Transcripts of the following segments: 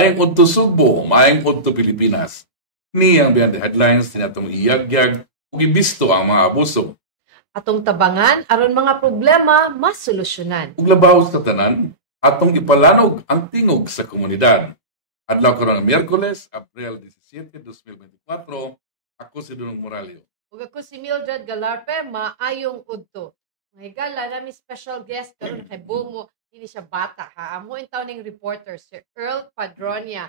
Maayong udto Subo, maayong udto Pilipinas. Niyang beyond the headlines, tinatong iyagyag, ug ibisto ang mga abuso. Atong tabangan, aron mga problema, mas solusyonan. Ug labaw sa tanan, atong ipalanog ang tingog sa komunidad. Adlaw karong Miyerkules, Abril 17, 2024, ako si Dunong Moralio. Ug ako si Mildred Galarpe, maayong udto. Mga higala, namin special guest karon kay Bomo, hindi siya bata ha. Amo in town ng reporter, si Earl Padronia.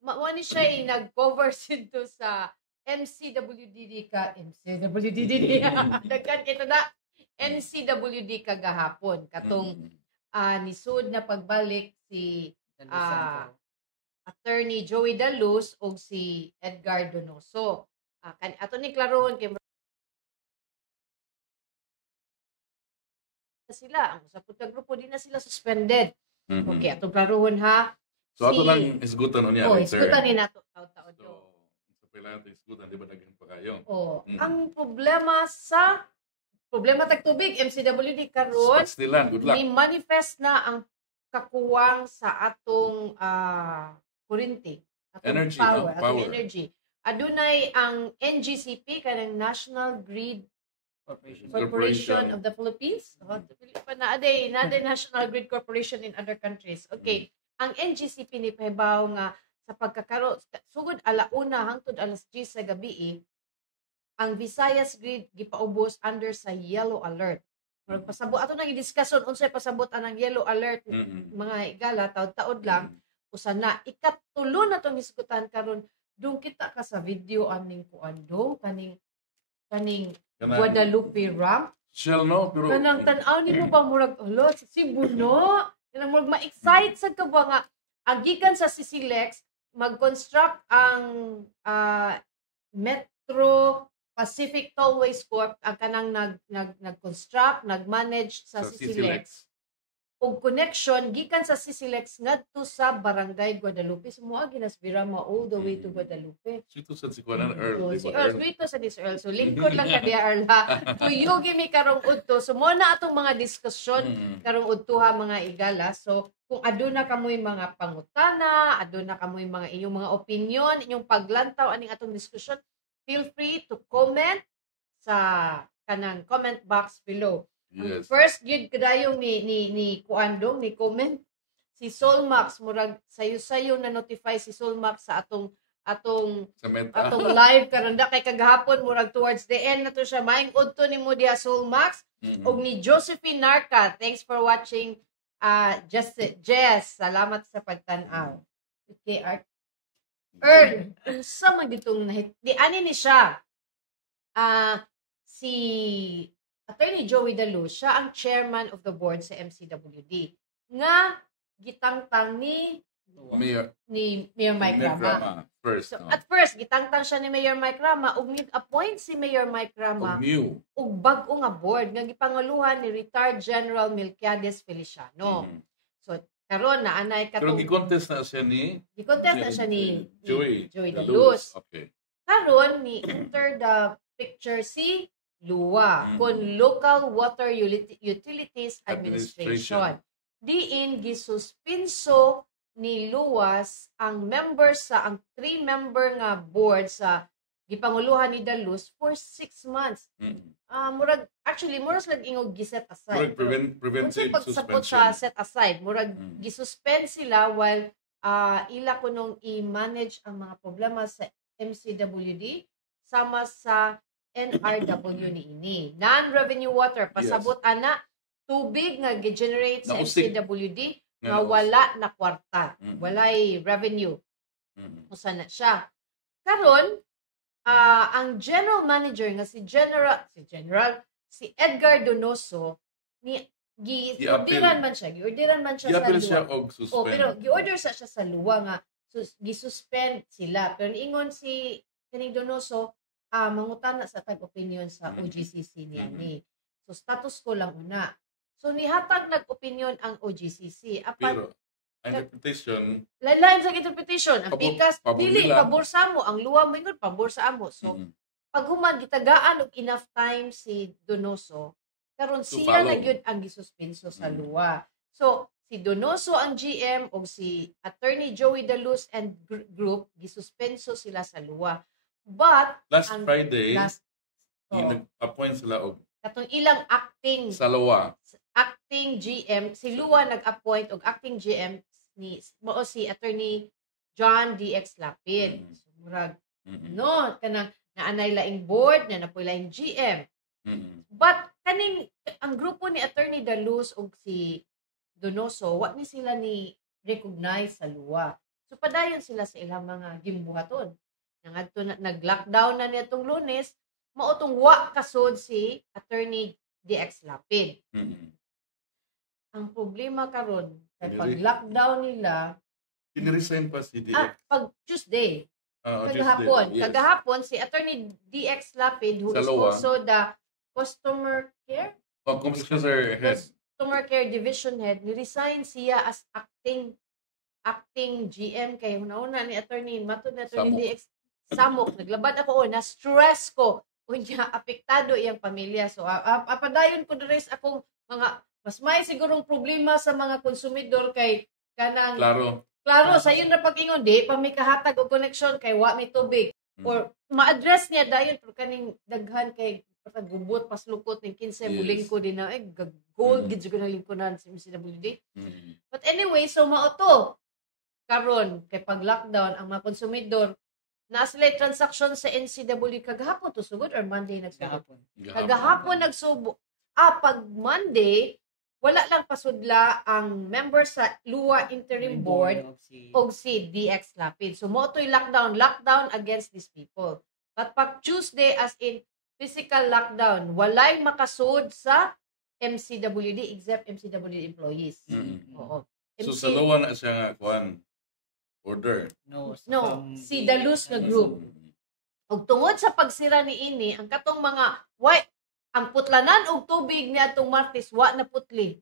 Mawani siya nag-cover dito sa MCWDD ka. MCWDD. Dagkan ito na. MCWD kagahapon. Katong nisud na pagbalik si Attorney Joey Daluz o si Edgar Donoso. Ato ni klaron kay sila. Ang sa putang grupo, di na sila suspended. Okay, atong klarohon ha. So, ato lang isgutan niya. Isgutan ni nato. Taon-taon. So, kailangan isgutan, di ba naging pa kayo? Ang problema tagtubig, MCWD karon ni manifest na ang kakuwang sa atong kuryente. Energy, power. Power. Atong energy. Adunay ang NGCP, kanang National Grid Corporation of the Philippines. Naaday National Grid Corporation in other countries. Okay. Ang NGCP ni pahibaw nga sa pagkakaroon sugod alauna hangtod alas 10 sa gabi ang Visayas Grid gipaubos under sa yellow alert. Pasabot ato nang i-discussion unsay pasabot anang yellow alert mga higala taud-taud lang usa na ikatulo na tong hisgutan karon dung kita ka sa video aning kuando kaning Guadalupe ramp. Shell no, pero kanang tan-aw nimo ba murag Cebu no? Kanang murag ma-excite sa ka ba nga ang gikan sa CCLEX mag-construct ang Metro Pacific Tollways Corp ang kanang nag-construct, nag-manage sa CCLEX. Og connection gikan sa CCLEX ngadto sa Barangay Guadalupe. Sumuha ginasbira all the way to Guadalupe. Sito sa sikuanan Earl. Si Earl, dito sa this Earl. So lingkod lang ka diya Earl ha. Tuyo gimi karong udto. So mo na atong mga diskusyon karong udto ha mga igala. So kung aduna kamoy mga pangutana, aduna kamoy mga inyong mga opinion, inyong paglantaw aning atong diskusyon, feel free to comment sa kanang comment box below. Yes. First gid kadayong ni Kuandong ni comment si Solmax murag sayo-sayo na notify si Solmax sa atong live karon da kay kagahapon murag towards the end na to siya maing udto nimo diha Solmax og ni Josephine Narca. Thanks for watching. Jess, salamat sa pagtan-aw. Okay, Earl, unsa man ditong di ani ni siya. Si Attorney Joey Daluz, siya ang chairman of the board sa MCWD. Nga gitangtang ni Mayor Mike Rama. At first, gitangtang siya ni Mayor Mike Rama ug nag-appoint si Mayor Mike Rama ug bag-o nga board nga gipanguluhan ni retired General Melquiades Feliciano. So karon na anay katong gi-contest na siya ni Joey Daluz. Okay. Karon ni enter the picture si LUWA kon Local Water Utilities Administration. Diin gisuspenso ni LUWAS ang members sa ang 3-member nga board sa gipanguluhan ni Daluz for 6 months. Murag lang ingog giset aside. Preventive suspension. Sa set aside, murag gisuspend sila while ila kunong i-manage ang mga problema sa MCWD sama sa NRW ni non-revenue water pasabot ana tubig nga gi-generate sa MCWD nga wala na kwarta, walay revenue. Usa na siya. Karon ang general manager nga si Edgar Donoso giorderan man siya sa LUWA. Pero gi-order siya sa LUWA nga gisuspend sila. Pero ingon si kaning Donoso mangutana sa tag-opinion sa OGCC niya ni. So status ko lang una. So nihatag nag-opinion ang OGCC. Pero ang interpretation lain sa interpretation ang pikas dili pabor sa mo ang LUWA mo ingon pabor sa amo. So pag human gitagaan og enough time si Donoso karon siya na gyud ang gisuspenso sa LUWA. So si Donoso ang GM o si Attorney Joey De Luz and group gisuspenso sila sa luwa. But Last Friday, oh, nag-appoint sila og katong ilang acting GM, si Luwa nag-appoint og acting GM ni mao si Attorney John DX Lapid. So, murag no kanang naanay laing board na napoy laing GM. But kaning ang grupo ni Attorney De Luz og si Donoso, wa ni sila ni recognize sa luwa. So padayon sila sa ilang mga gimbuhaton. Nangadto nag-lockdown na nitong Lunes, maotong wa kasod si Attorney DX Lapid. Ang problema karon kay pag-lockdown nila, resign pa si DX. pag Tuesday. Kagahapon si Attorney DX Lapid who is also the customer care division head, ni-resign siya as acting GM kay una ni Attorney matud na Attorney DX Samok. Naglabad ako na stress ko unya apektado iyang pamilya. So apadayon ko dres akong mga mas may sigurong problema sa mga konsumidor kay kanang Klaro sa yun na pag-ingon di pa may kahatag og connection kay wa may tubig or ma-address niya dayon pero kaning daghan kay gubot paslukot ning 15 buling ko din na gold gid jud na lingkunan sa MCWD. But anyway, so mao karon kay pag lockdown ang mga konsumidor na sila transaction sa NCWD kagahapon to sugod or Monday nagsugod. Kagahapon nagsubo. Pag Monday wala lang pasudla ang member sa Luwa Interim Board og si DX Lapid. So mo to'y lockdown against these people. But pag Tuesday as in physical lockdown, walay makasud sa MCWD except MCWD employees. Oo. So sa Luwa na siya nga order. No, si De Luz nga group. Og tungod sa pagsira ni ini, ang katong mga ang putlanan og tubig ni atong Martes wa na putli.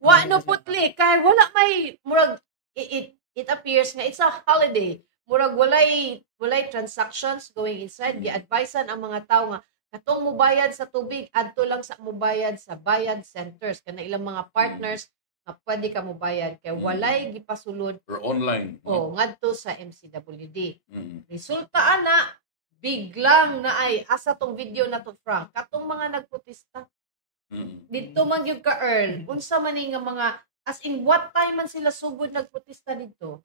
Wa na putli kay wala may murag it appears nga it's a holiday. Murag walay transactions going inside. Gi-advisean ang mga tao nga katong mobayad sa tubig adto lang sa mobayad sa bayad centers kana ilang mga partners nga pwede ka mobayad kay walay gipasulod or online. Ngadto sa MCWD. Resulta ana biglang na ay asa tong video na to Frank katong mga nagprotesta dito man gyud ka Earl unsa man nga mga as in what time man sila sugod nagprotesta dito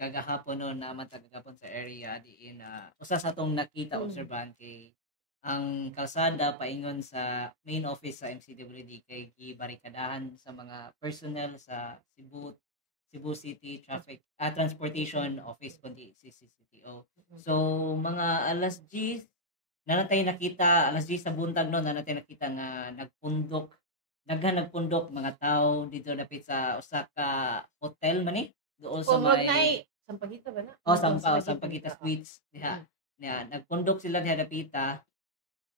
kagahapon no naman kagahapon sa area diin usa sa tong nakita obserbahan kay ang kalsada paingon sa main office sa MCWD kay gibarikadahan sa mga personnel sa Cebu City Traffic Transportation Office kundi CCTO. So mga alas 10 na natay nakita alas 10 sa buntag no na natay nakita nga nagpundok mga tao dito dapit sa usa ka hotel man doon sa may Sampaguita ba na? Sampaguita Suites diha. Nagpundok sila diha dapita.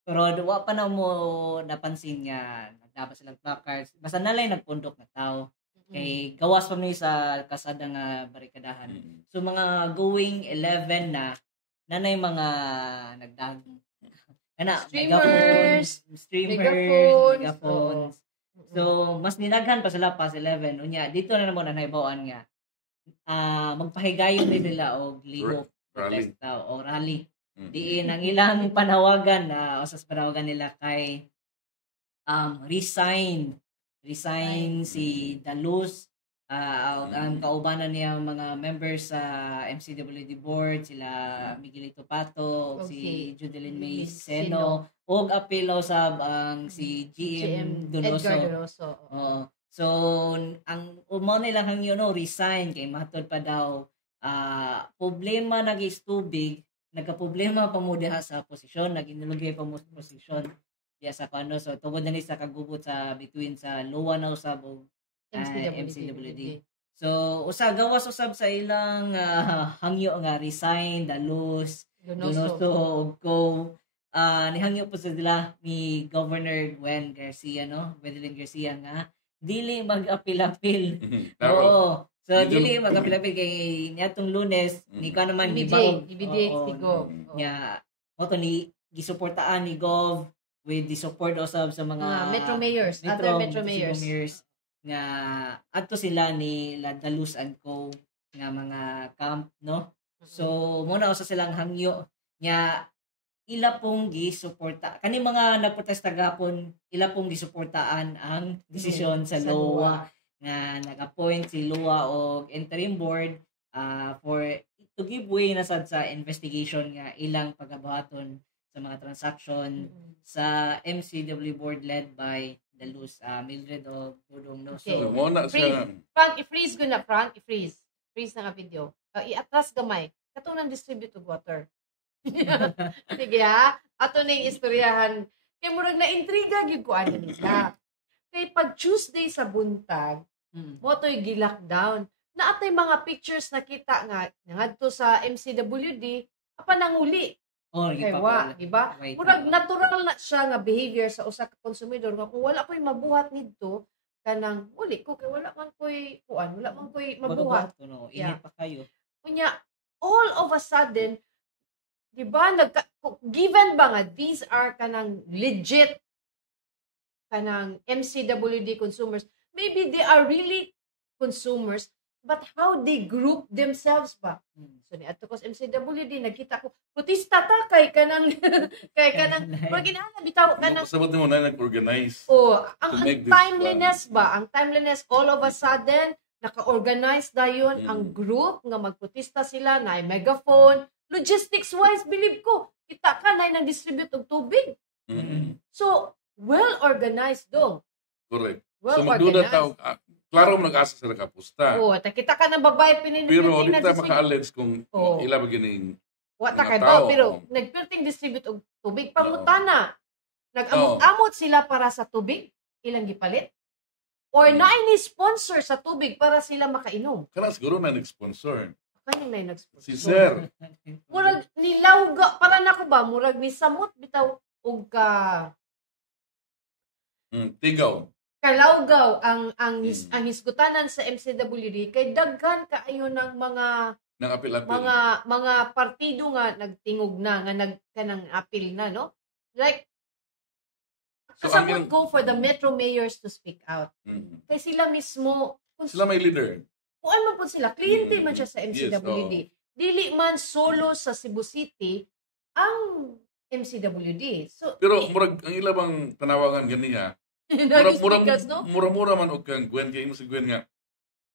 Pero wa pa na mo napansin nga nagdapat silang placards. Basta nalay nagpundok na tao. Kay gawas pa ni sa kasada nga barikadahan. So mga going 11 na nanay mga nagdag streamers, megaphones. So mas ninaghan pa sila pas 11 unya dito na naman nahibawan nga magpahigayon din nila og liho protesta o rally. Diin ang ilang panawagan usas panawagan nila kay resign si De Luz ang kaubanan niya mga members sa MCWD board sila Miguelito Pato si Judeline May Seno ug apilo sab ang si GM Donoso. Edgar Donoso. So ang umo nila hang resign kay matod pa daw problema nagistubig nagka-problema pa mo diha sa posisyon naginulugay pa mo sa posisyon diya sa kano so tungod na ni sa kagubot sa between sa Luwa na usab ug MCWD. So gawas usab sa ilang hangyo nga resign De Luz Donoso ug nihangyo po sila ni Governor Gwen Garcia Gwendolyn Garcia nga dili mag-apil-apil. Oo. So dili mag-apil-apil kay niadtong Lunes ni ka naman ni Sigo. Nya moto ni gisuportaan ni Gov with the support usab sa mga Metro Mayors, other Metro Mayors nga adto sila ni Ladalus and Co nga mga camp, no? So muna usa silang hangyo nga ila pong gisuporta kani mga nagprotesta gapon, ila pong gisuportaan ang desisyon sa LOA nga nag-appoint si LOA og interim board for to give way na sad sa investigation nga ilang pagabuhaton sa mga transaction sa MCW board led by Dalus, Mildred o Dudong, no? Okay. So Mo na siya. Frank, i-freeze ko na, Frank. I-freeze. Freeze na nga video. I-atras gamay. Katong distribute og water. Sige ha. Ato na yung istoryahan. Kaya murag na-intriga gyud ko ano nila. Kay pag Tuesday sa buntag, mo to'y gi-lockdown. Naatay mga pictures nakita nga ngadto sa MCWD apa nanguli. Kay wa, di ba? Murag natural na siya nga behavior sa usa ka konsumidor nga kung wala ko'y mabuhat nidto kanang uli ko kay wala man ko'y kuan, wala man ko'y mabuhat. no, init pa kayo. Kunya all of a sudden, di ba, given ba nga these are kanang legit kanang MCWD consumers, maybe they are really consumers, but how they group themselves ba? So ni ato ko sa MCWD nakita ko protesta ta kay kanang pag inaana bitaw kanang Sabot mo na nag-organize. ang timeliness ba? Ang timeliness all of a sudden naka-organize dayon ang group nga magprotesta sila na megaphone. Logistics wise believe ko kita ka na nang distribute og tubig. So well organized dong. Correct. Well So magduda organized. tao, klaro mo nag-asa sila kapusta. Kita ka ng babae pinili Pero di ta maka-allege kung ila ba gining wata kay mga tao. ba pero nagpilting distribute og tubig pangutana. Nag-amot sila para sa tubig ilang gipalit or naay sponsor sa tubig para sila makainom. kana siguro na nag-sponsor. Kaning nay nag-sponsor. Si Sir. Murag nilawga para nako ba murag ni samot bitaw og Tigaw. kalawgaw ang hisgutanan sa MCWD kay daghan kaayo ng mga Nang apil-apil. mga partido nga nagtingog na nga nagkanang apil na no like So, some would go for the metro mayors to speak out kay sila mismo Sila may leader. kuan man po sila kliyente man siya sa MCWD dili man solo sa Cebu City ang MCWD so Pero murag ang ila bang tanawagan ganiya. Mura-mura man og kang Gwen kay imo si Gwen nga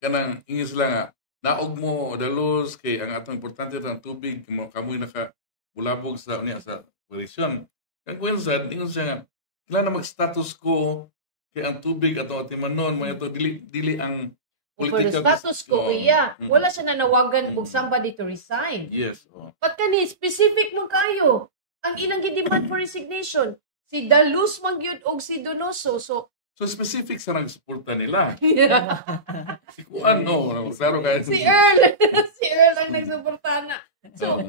kanang ingin sila nga naog mo Dalos kay ang atong importante ang tubig kamoy naka bulabog sa operasyon. Kang Gwen said ingon siya nga kailangan na mag-status quo kay ang tubig atong atimanon mo ito dili ang political status quo wala siya nanawagan og somebody to resign. Yes. But kani specific mo kayo ang ilang gidemand for resignation si Dalus mangyud og si Donoso so specific sa nagsuporta nila. Si Kuan klaro kay si Earl ang nagsuporta na. So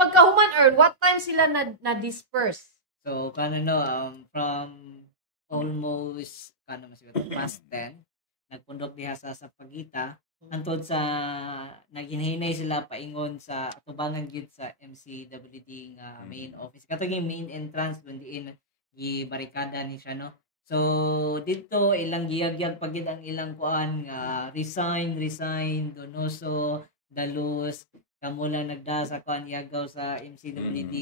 pagkahuman Earl, what time sila na disperse? So from almost past 10 nagpundok diha sa Pagita antod sa naghinhinay sila paingon sa atubangan gyud sa MCWD nga main office kato yung main entrance diin gibarikada ni siya no. So dito ilang giyagyag pagid ang ilang kuan nga resign Donoso Dalus kamo lang nagda sa kuan yagaw sa MCWD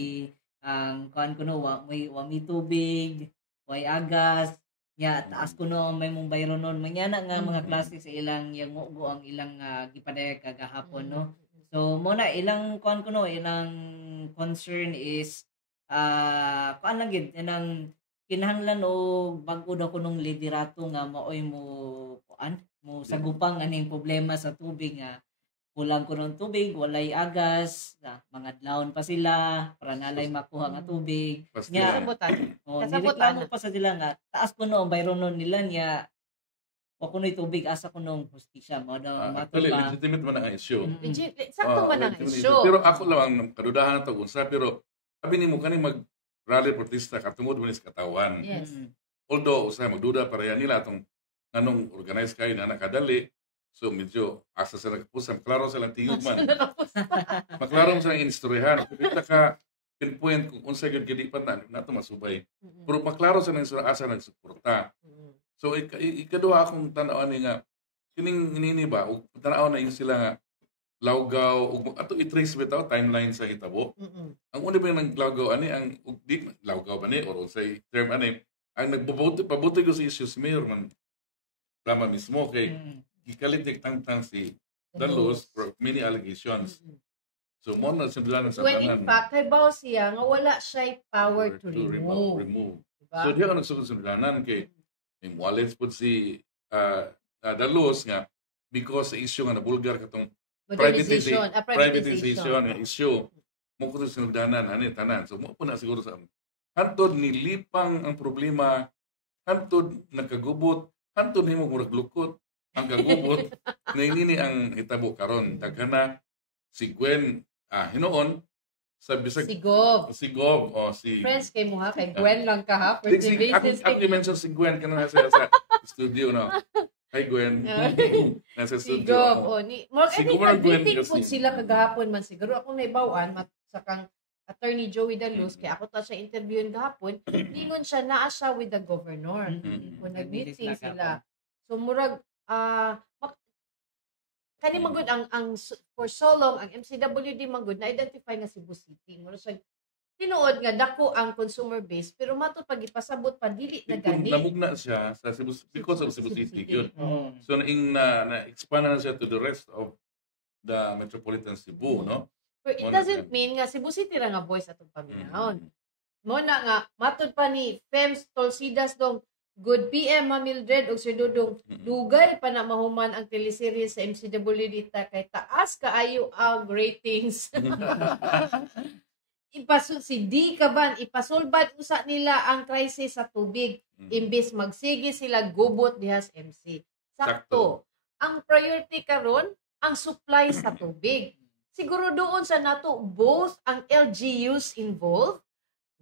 ang kuan kuno wa may tubig way agas taas kuno may mong bayronon manyana nga mga klase sa ilang yangugo ang ilang gipadayag kagahapon no. So muna ilang kuan kuno ilang concern is kuan lang gid nang kinahanglan og bag-o daw kunong liderato nga maoy mo sagupang aning problema sa tubig nga kulang kunong tubig walay agas mga adlawon pa sila para nalay makuha nga tubig nya kasabutan pa sa sila nga taas kuno ang bayronon nila nya wa kunoy tubig asa kunong hustisya mo daw matuba legitimate man ang issue. Sakto man ang issue. Pero ako lang ang kadudahan to unsa pero sabi nimo kani mag-rally protesta katungod man sa katawan. Yes. Although usay magduda pareha nila atong nganong organize kayo na nakadali. So medyo asa sila kapusam. Klaro silang tingog man. Maklaro mo silang instoryahan. Kita ka pinpoint kung unsa gyud gidi pa na nato masubay. Pero maklaro silang asa nagsuporta. So ikaduha akong tanaw ni nga kining nini ba ug tanaw na yung sila nga lawgaw ug ato i-trace bitaw timeline sa hitabo. Ang una ba nang lawgaw ani ang di lawgaw ba ni or say term ani ang pabuti ko sa issues mayor man drama mismo kay gikalit tang si Dalos for many allegations. So mo na sindulan sa When tanan. in fact kay bawo siya nga wala siya power to remove. Diba? So diya ka nagsunod-sundanan kay may wallets po si Dalos nga because sa issue nga nabulgar katong privatization nga issue mo ko sinugdanan ani tanan. So mo po na siguro sa hantod nilipang ang problema, hantod nakagubot, hantod nimo murag lukot ang kagubot na ini ang hitabo karon daghana si Gwen hinoon sa bisag si Gov o si friends kay mo ha kay Gwen lang ka ha for the basis ako mention si Gwen kanang sa studio no. Hi Gwen. Nasa studio. Si Gov meeting po sila kagahapon man siguro ako naibawan sa kang Attorney Joey Dalos kay ako ta siya interviewin gahapon lingon siya naa siya with the governor kung nag-meeting sila. So murag kani magud ang for so long ang MCWD magud na identify nga Cebu City mo siya tinuod nga dako ang consumer base pero mato pag ipasabot pa dili na gani namugna siya sa Cebu because of Cebu City yun. So na expand na siya to the rest of the metropolitan Cebu no. But it doesn't mean nga Cebu City ra nga voice atong paminahon. Mo na nga matud pa ni Fems Tolsidas dong good PM Mildred og Sir Dudong dugay pa na mahuman ang teleserye sa MCWD kay taas kaayo ang ratings. Si D kaban ipasulbad usa nila ang crisis sa tubig imbes magsige sila gubot diha sa MC. Sakto. Ang priority karon ang supply sa tubig. Siguro doon sa nato both ang LGUs involved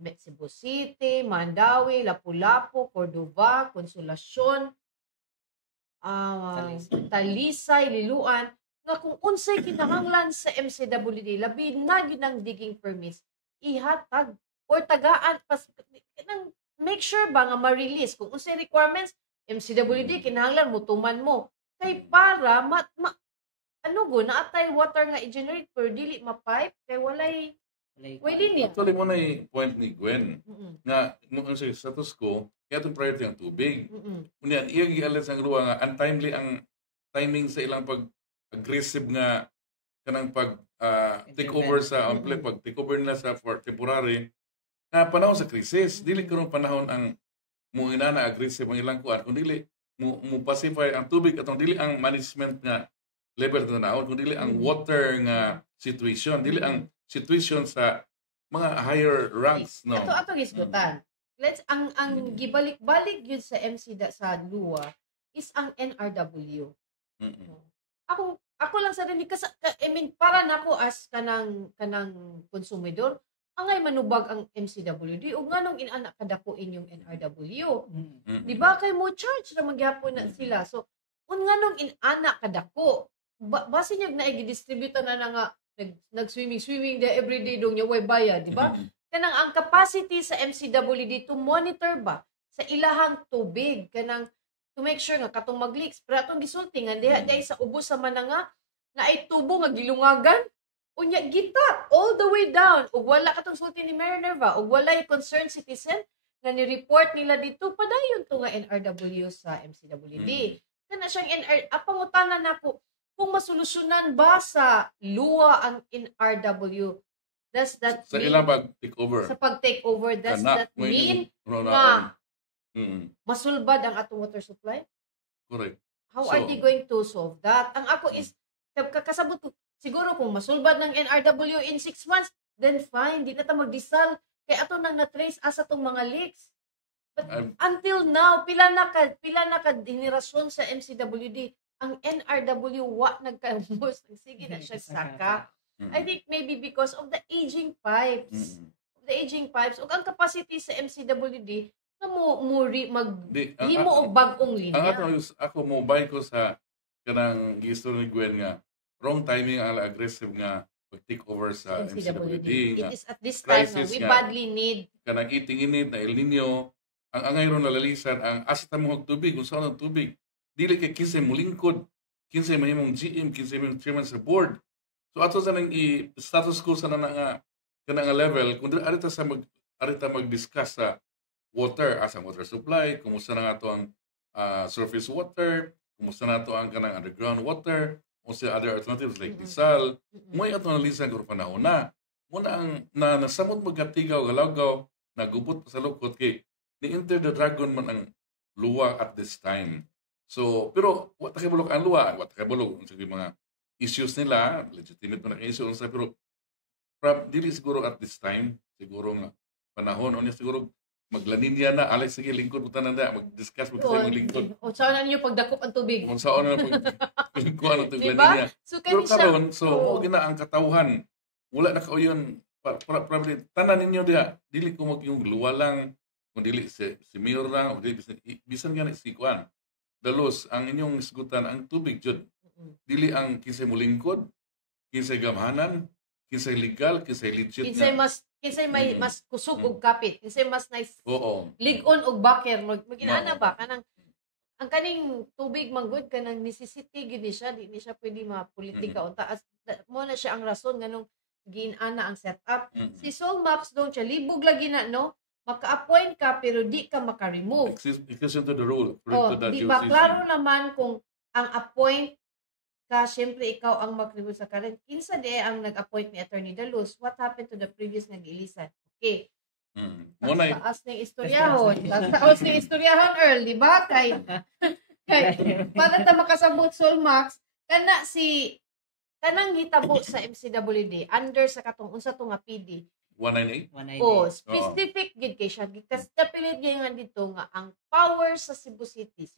Cebu City, Mandawi, Lapu-Lapu, Cordova, Consolacion, Talisay, Liluan, nga kung unsay kinahanglan sa MCWD, labi na ginang digging permits, ihatag or tagaan, make sure ba nga ma-release. Kung unsay requirements, MCWD, kinahanglan, mutuman mo. Kay para, naatay water nga i-generate pero dili ma-pipe, kay walay linya. Actually, mo na yung point ni Gwen nga nung sa status ko, kaya itong priority ang tubig. Uniyan, iyang i-alas ang ruwa nga, untimely ang timing sa ilang pag-aggressive nga kanang take over sa pag take over nila sa for temporary na panahon sa krisis. Dili karong panahon ang muina na aggressive ang ilang kuan, kung dili mo pacify ang tubig atong dili ang management nga level na naon, kung dili ang water nga situation, dili ang situation sa mga higher ranks no. Ato gisgutan. Ang gibalik-balik yun sa MC sa LUA is ang NRW. Ako lang sa rin para nako as kanang konsumidor angay manubag ang MCWD ug nganong inanak kadako inyong NRW. Di ba kay mo charge ra magyapon na sila. So nganong inanak kadako base niya na i-distribute na nga nag-swimming there everyday dong niya way bayad, di ba? Kanang ang capacity sa MCWD to monitor ba sa ilahang tubig kanang to make sure nga katong mag-leaks pero atong gisulti nga diha sa ubos sa mananga na ay tubo nga gilungagan unya gitap all the way down ug wala katong sulti ni Mayor Nerva ug walay concerned citizen nga ni-report nila dito padayon to nga NRW sa MCWD. Kana siyang pangutanan nako kung masolusyonan ba sa LUA ang NRW, does that sa mean, ilang pag-take over? Sa pag-take over, does that mean na masulbad ang atong water supply? Correct. How are they going to solve that? Ang ako is, kasabot ko, siguro kung masulbad ng NRW in 6 months, then fine, di na ta magdisal. Kaya ato nang na-trace as atong mga leaks. But until now, pila na ka henerasyon sa MCWD, ang NRW nagkamus sige na siya saka. I think maybe because of the aging pipes. Ug ang capacity sa MCWD na maghimo og bag-ong linya. Ako mo bay ko sa kanang history ni Gwen nga wrong timing ang aggressive nga pag-take over sa MCWD. It is at this time na we badly need kanang eating init na El Nino ang angay ron nalalisan ang asita mo og tubig, kung saan ang tubig. Dili kay kinsay mulingkod, kinsay mahimong GM, kinsay mahimong chairman sa board. So ato sa nang status quo sa na nga kanang level, kung arita mag-discuss sa water, asang water supply, kumusta na nga to ang surface water, kumusta na to ang kanang underground water, o sa other alternatives like disal, mo ay ato nalisan kung panahon na. Muna ang nasamot magkatigaw, galagaw, nagubot sa lukot kay ni Enter the Dragon man ang luwa at this time. So, pero wat bulok ang luwa, wat bulok ang mga issues nila, legitimate man ang issue unsa, pero dili siguro at this time, siguro nga panahon o niya siguro maglaninya na, Alex, sige, lingkod mo tanan na, mag-discuss mo kasi lingkod. O saan na ninyo pagdakop ang tubig? Kung saan na pagkuhan ang tubig laninya. So, pero karon, so, gina ang katawhan, wala na kauyon, probably, tanan ninyo diha, dili ko yung luwa lang, kung dili si Mayor lang, o dili, bisan nga si Kuan. Dalos, ang inyong isgutan, ang tubig, jud, dili ang kinsay mulingkod, kinsay gamhanan, kinsay legal, kinsay legit kinsay may mas kusog og kapit, kinsay mas nice ligon og baker, maginaana ba kanang ang kaning tubig manggod kanang necessity gid ni siya, di ni siya pwede mapolitika unta mo na siya ang rason nganong giinana ang setup. Si Solmax dong siya libog lagi na no, maka-appoint ka pero di ka maka-remove. Because into the rule. Di ba klaro naman kung ang appoint ka, syempre ikaw ang mag-remove sa current. Kinsa de ang nag-appoint ni Attorney Daluz? What happened to the previous nag-ilisan? Okay. Taas ng istoryahon. Taas ng istoryahon, Earl. Di ba? Kay para ta makasabot Solmax, kanang hitabo sa MCWD under sa katong unsa to nga PD. 198? Specific gid kay siya. Kasi kapilit nga dito nga ang power sa Cebu City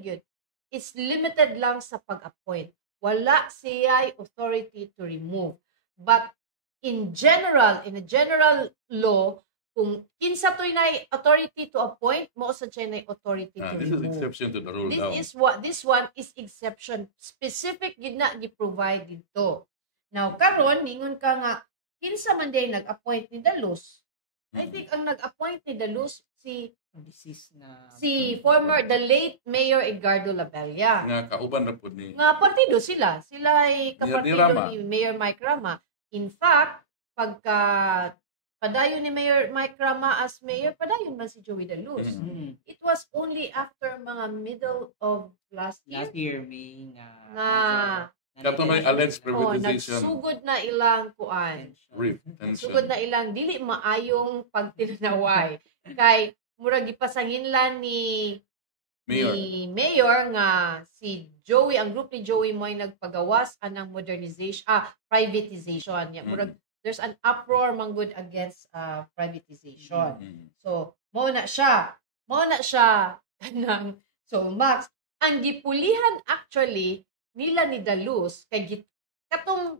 gyud is limited lang sa pag-appoint. Wala siya authority to remove. But in a general law, kung kinsa to'y na authority to appoint, mo sa siya na authority to this remove. This is exception to the rule. This one is exception. Specific gid na gi-provide dito. Now, karon ningon ka nga, kinsa man day nag-appoint ni Daluz. I think ang nag-appoint ni Daluz si the late Mayor Edgardo Labella. Nga kauban na po ni. Nga partido sila. Sila ay kapartido ni Mayor Mike Rama. In fact, pagka padayon ni Mayor Mike Rama as mayor, padayon man si Joey Daluz. It was only after mga middle of last year May kato may alleged privatization. Nagsugod na ilang kuan. Nagsugod na ilang dili maayong pagtinaway. Kay murag gipasangin lang ni Mayor nga si Joey, ang group ni Joey mo ay nagpagawas anang privatization. Murag there's an uproar manggod against privatization. So mao na siya kanang Solmax. Ang gipulihan actually nila ni Daluz kay katong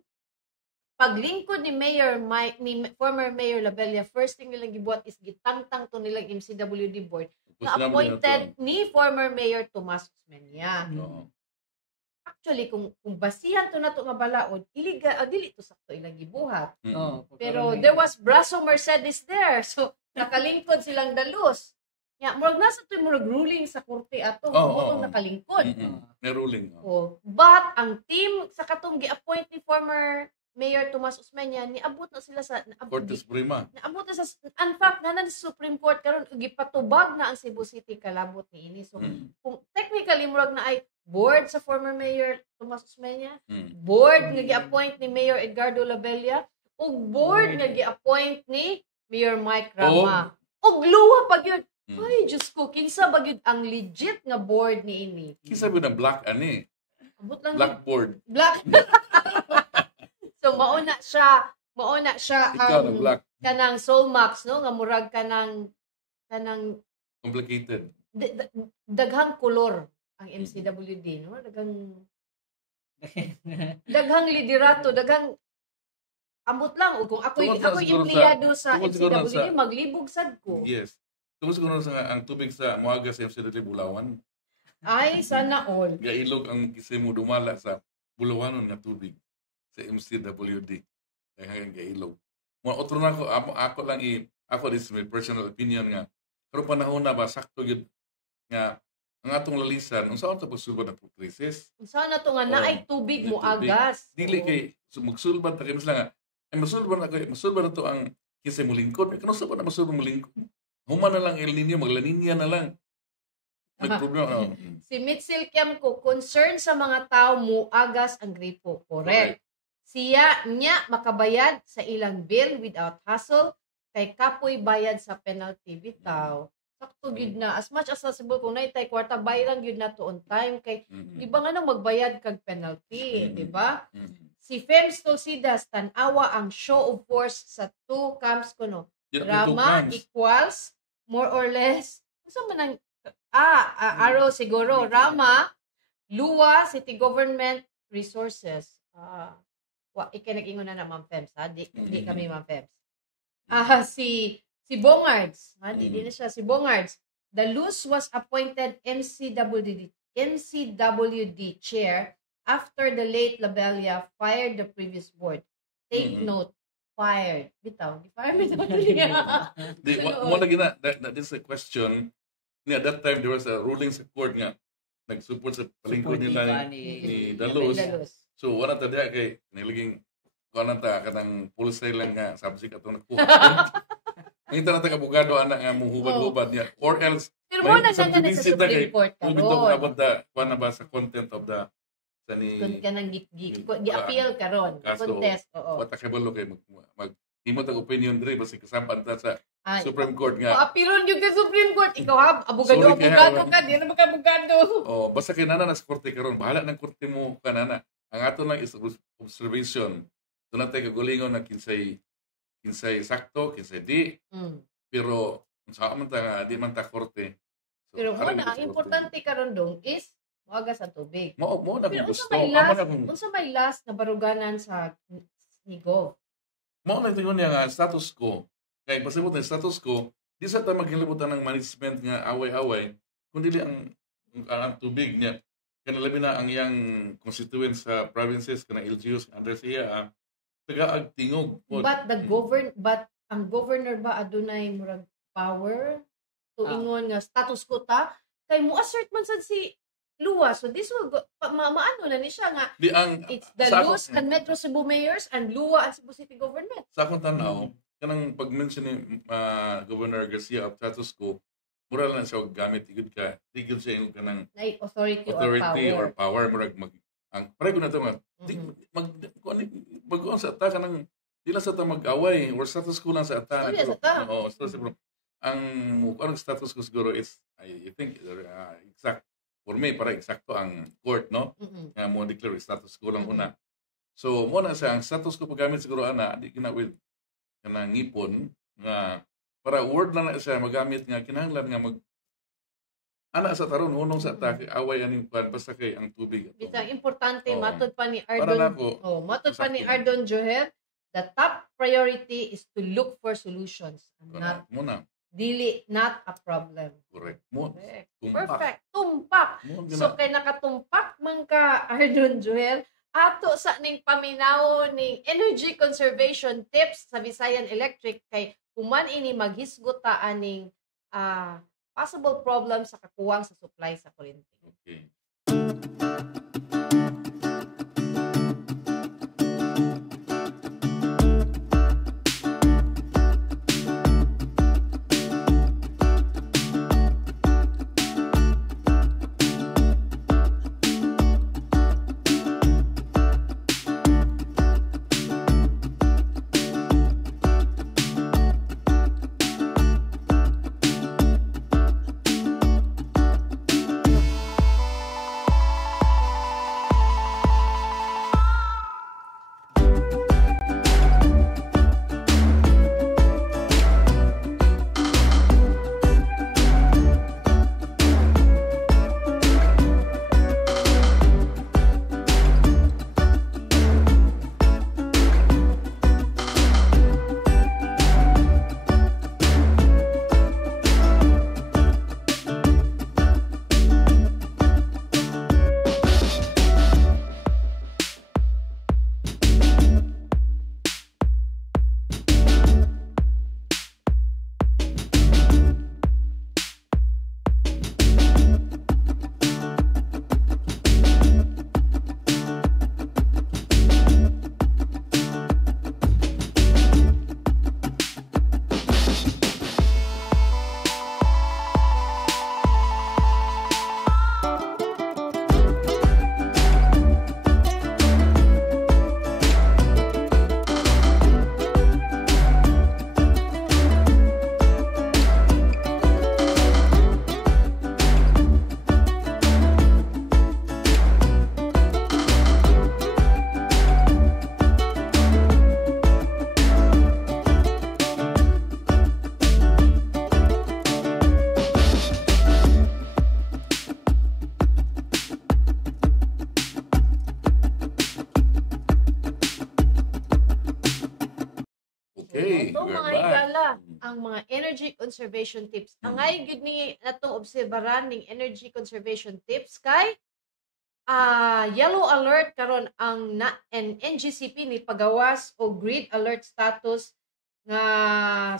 paglingkod ni former Mayor Labella, first thing nilang gibuhat is gitangtang to nilang MCWD board na appointed ni former Mayor Tomas Osmeña. Actually, kung basihan to na to nga balaod, illegal, dili to sakto ilang gibuhat. Pero there was Braso Mercedes there. So, nakalingkod silang Daluz. Murag nasa to murag ruling sa korte ato, nakalingkod. May ruling. But, ang team sa katong gi-appoint ni former Mayor Tomas Osmeña, niabot na sila sa Korte Suprema. Naabot na sa in fact nanan sa Supreme Court karon gipatubag na ang Cebu City kalabot niini. So kung technically murag na ay board sa former Mayor Tomas Osmeña, board nga gi-appoint ni Mayor Edgardo Labella, ug board nga gi-appoint ni Mayor Mike Rama. Og luwa pag yun. Ay, Diyos ko, kinsa ba yun ang legit nga board niini? Kinsa ba na black ani? Abot lang Blackboard. Black. So mauna siya ang kanang Solmax no nga murag kanang complicated. Daghang kolor ang MCWD no daghang liderato, daghang ambot lang ug kung ako empleyado sa MCWD maglibog sad ko. Yes. Tungod siguro sa ang tubig sa moaga sa MCWD Bulawan. Ay sana all. Gailog ang kisimo dumala sa Bulawanon nga tubig sa MCWD. Kaya hanggang gailog. Mga otro na ako lang ako this is my personal opinion nga. Pero panahon na ba sakto gyud nga ang atong lalisan unsa ta pagsulbad ng krisis? Unsa na to nga naay tubig mo agas. Dili kay magsulbad ta kay lang ay masulbad na to ang kinsay mulingkod. Kano sa pa na masulbad mulingkod? Human na lang El Nino, magla Niña na lang. Problema. Si Mitchell Kiamco, concern sa mga tao mo agas ang gripo. Correct. Siya niya makabayad sa ilang bill without hassle kay kapoy bayad sa penalty bitaw. Sakto gyud na as much as possible kung naitay kwarta bayaran gyud na to on time kay di ba nga nang magbayad kag penalty, di ba? Si Fems Tolsidas tan-awa ang show of force sa two camps kuno. Rama equals more or less unsa man ang araw siguro Rama Lua City Government Resources. Ikinag-ingon na Ma'am Fems ha. Di kami Ma'am Fems. Si Bongards, di na siya si Bongards. The Luz was appointed MCWD chair after the late Labella fired the previous board. Take note, fired. Bitaw, di-fire me daw niya. That is a question. At that time, there was a ruling sa court nga nag-support sa palingkod nila ni Dalos. So, wala ta diya kay niliging kung ta kanang pulsay lang nga subject ato nagkuha. Ang ita na taga-abogado anak nga muhubad-hubad niya. Or else, pero mo na siya na sa Supreme Court ka kuha na ba sa content of the kanang gi-appeal karon contest. Wata kabalo kay himo tag opinion dre basi kasaban ta sa Supreme Court nga. Apilon yung sa Supreme Court ikaw ha abogado ka di na abogado. Basta kay nana sa korte karon bahala ng korte mo kanana. Ang ato lang is observation. Doon natin kagulingon na kinsay sakto, kinsay di. Pero sa man ta di man ta korte. Pero mo na ang importante karon dong is moaga sa tubig. Mo na pero gusto. Unsa may last na baruganan sa Nigo? Mo na ito nga status quo. Kaya pasabot na status quo, di sa ta maghilibutan ng management nga away-away, kundi ang tubig niya. Kaya labi na ang iyang constituents sa provinces, kanang LGUs, under siya, taga-ag tingog. But ang governor ba adunay murag power to ingon nga status quo ta? Kay mo assert man sad si Lua. So this will go, maano na ni siya nga it's the Luz and Metro Cebu mayors and Lua and Cebu City government. Sa akong tanaw, kanang pag-mention ni Governor Garcia of status quo, mura lang siya gamit igud ka. Tigil siya yung kanang authority or power. Murag ang pareho na ito nga. Mag-on sa ata kanang di lang sa ata mag-away or status quo lang sa ata. Status quo. Ang status quo siguro is, I think, exact. For me, para eksakto ang court, no? Nga mo declare status quo lang una. So, mo na siya, ang status quo paggamit siguro, di kinawid ka na ngipon, nga, para word na siya magamit nga, kinahanglan nga sa taron, unong sa atake, away aning pan, basta kay ang tubig. Bitang importante, matod pa ni Ardon Joher, the top priority is to look for solutions. Not a problem. Correct. Perfect. Tumpak. So, kay nakatumpak man ka, Ardon Joel, ato sa ning paminaw ning energy conservation tips sa Visayan Electric kay kuman ini maghisgota aning possible problem sa kakuwang sa supply sa kuryente. Okay. ang mga energy conservation tips. Angay gud ni natong obserbaran ning energy conservation tips kay yellow alert karon ang NGCP ni pagawas o grid alert status nga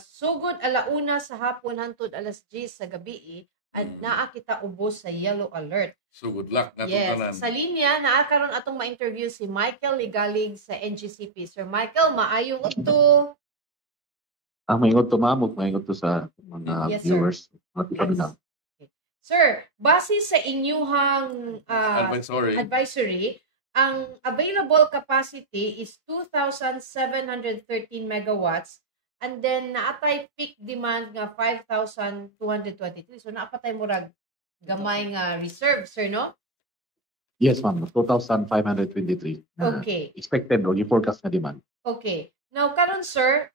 sugod alauna sa hapon hangtod alas 10 sa gabi at naa kita ubos sa yellow alert. So good luck na Yes, tanan. sa linya naa karon atong ma-interview si Michael Ligalig sa NGCP. Sir Michael, maayong udto. Maingot to ma'am, maingot to sa mga Yes, sir. viewers. Yes. Okay. Sir, base sa inyuhang advisory, ang available capacity is 2,713 megawatts and then naatay peak demand nga 5,223. So naapatay murag gamay nga reserve, sir, no? Yes ma'am, 2,523. Okay. Expected o forecast na demand. Okay. Now karon sir,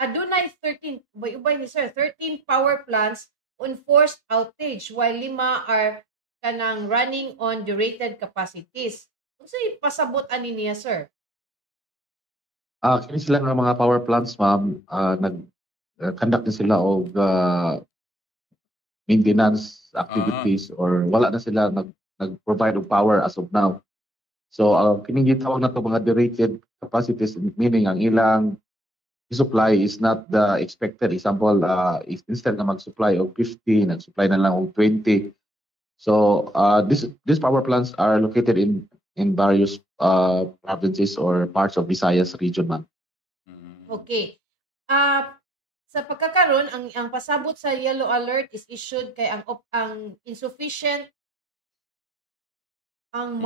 adunay 13 ubay ni sir 13 power plants on forced outage while 5 are kanang running on derated capacities. Unsay pasabot ani niya sir? Kini sila nga mga power plants ma'am, nag-conduct na sila og maintenance activities or wala na sila nag-provide og power as of now. So kining gitawag na to mga derated capacities, meaning ang ilang supply is not the expected. Example, if instead na mag-supply of 50, nag-supply na lang of 20. So these power plants are located in various provinces or parts of Visayas region, ma'am. Okay. Sa pagkakaroon, ang pasabot sa yellow alert is issued kay ang insufficient ang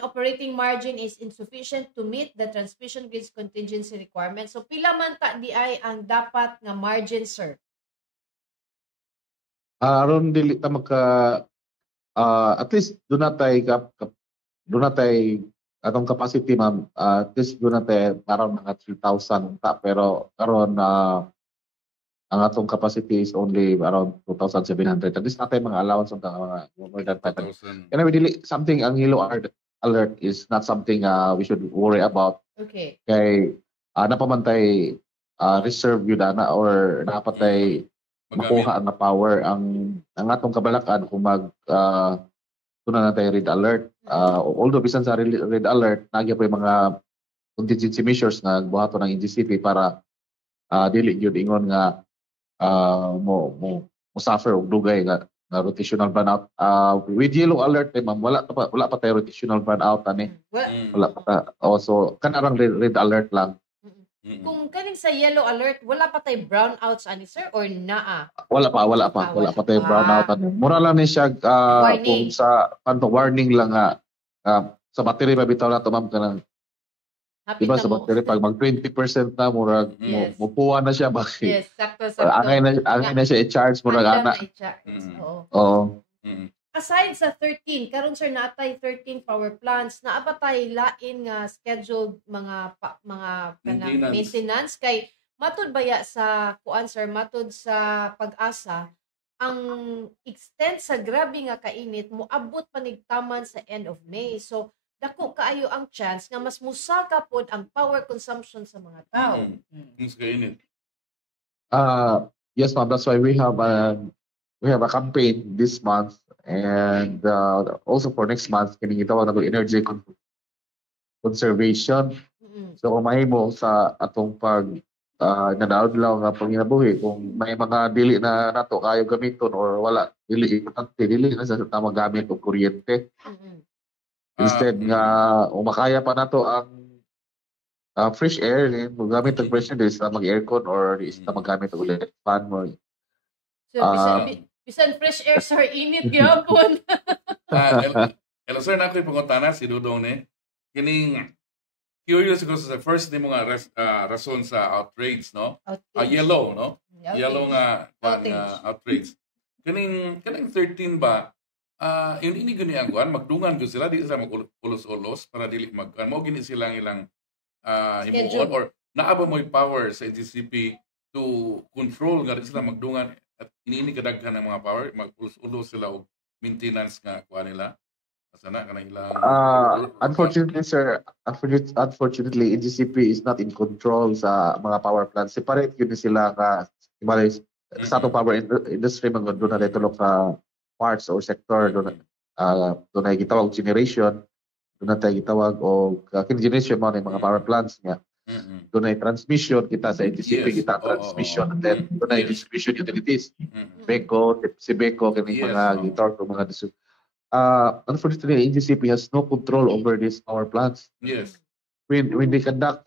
operating margin is insufficient to meet the transmission grid's contingency requirements. So pila man ta di ay ang dapat nga margin, sir? Aron dili ta at least do natay atong capacity ma'am, at least do natay parang mga 3,000 ta, pero karon ang atong capacity is only around 2,700. At least natay mga allowance ng mga more than 500. Anyway, something ang yellow alert is not something we should worry about. Okay. Kay napamantay reserve yun na or napatay makuha ang power ang atong kabalakan kung tuna na tayo red alert. Although bisan sa red alert, nagya pa yung mga contingency measures na buhato ng NGCP para dili yun ingon nga mo suffer og dugay nga rotational burnout. With yellow alert ma'am, wala pa tayo rotational burnout ani. Wala pa. Also kanarang red alert lang. Kung kaning sa yellow alert, wala pa tay brownouts ani sir or naa? Wala pa tayo brownout ani. Mura lang ni siya kung sa warning lang nga sa battery pa bitaw na to ma'am kanang diba sa battery pag mag 20% na murag mupuwa na siya bakit. Yes, sakto. Angay na siya i-charge murag ana. Oo. Aside sa 13, karon sir natay 13 power plants, naa ba tay lain nga scheduled mga maintenance kay matud baya sa kuan sir, matud sa pag-asa ang extent sa grabe nga kainit moabot panigtaman sa end of May. So dako kaayo ang chance nga mas musaka pod ang power consumption sa mga tao. Mas kainit. Yes ma'am, that's why we have a campaign this month and also for next month kining gitawag na energy conservation. So kung mahimo sa atong pag nadaadlaw nga panginabuhi kung may mga dili na nato kayo gamiton or wala dili importante dili na sa tamang gamit og kuryente. Instead nga umakaya pa nato ang fresh air, magamit ng fresh air sa mag-aircon or sa magamit og electric fan mo. So bisan fresh air sir, init gyapon. Hello sir, nakoy pangutana si Dudong ni. Kining curious ko sa first ni mga rason sa outrage, no? Yellow, no? Yellow nga outrage. Kining 13 ba? Yung ini gani ang kuan magdungan gyud sila di sila magulos-ulos para dili magkuan mo gini silang ilang himuon or naaba mo'y power sa NGCP to control nga di sila magdungan at ini kadaghan ng mga power magulos-ulos sila og maintenance nga kuan nila sana kanang ilang unfortunately sir, unfortunately NGCP is not in control sa mga power plants. Separate yun sila nga Ibalik, sa atong power industry, mga doon na tulog ka parts or sector, doon na gitawag generation, doon na tayo gitawag o generation mo ng mga power plants nga. Doon na transmission kita sa NTCP, Yes. kita transmission, and then doon na distribution utilities. Beko, si Beko, kaning mga guitar ko, mga unfortunately, NTCP has no control over these power plants. Yes. When they conduct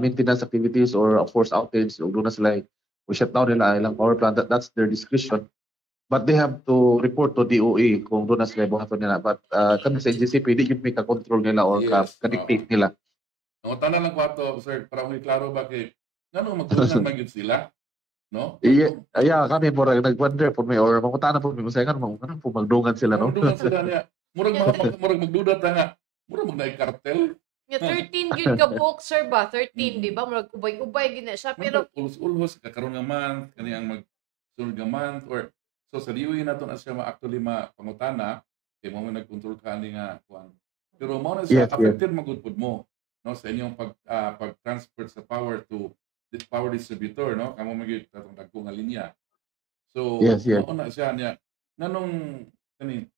maintenance activities or force outage, doon na sila we shut down nila ilang power plant, that's their discretion. But they have to report to DOE kung doon na sila buhaton nila. But kami sa NGCP, di yung may ka-control nila or ka-dictate nila. Ang tanan lang ko ato, sir, para may klaro ba kay ngano magdungan magyud sila? No? Yeah, kami mo nag-wonder po may or mangutana po may masaya ngano po magdungan sila, no? Magdungan sila niya. Murag magduda ta nga. Murag magnaay kartel. Nga 13 gyud ka boxer ba? 13, di ba? Murag ubay-ubay gina siya pero ulos kakaron nga month kani ang magsunod nga month or so sa DOE naton as siya actually pangutana kay mo nagkontrol ka ani nga kuan. Pero mo na siya affected magudpod mo, no, sa inyong pag-transfer sa power to this power distributor, no, kamo magit tatong dagko nga linya. So mo na siya niya nanong kani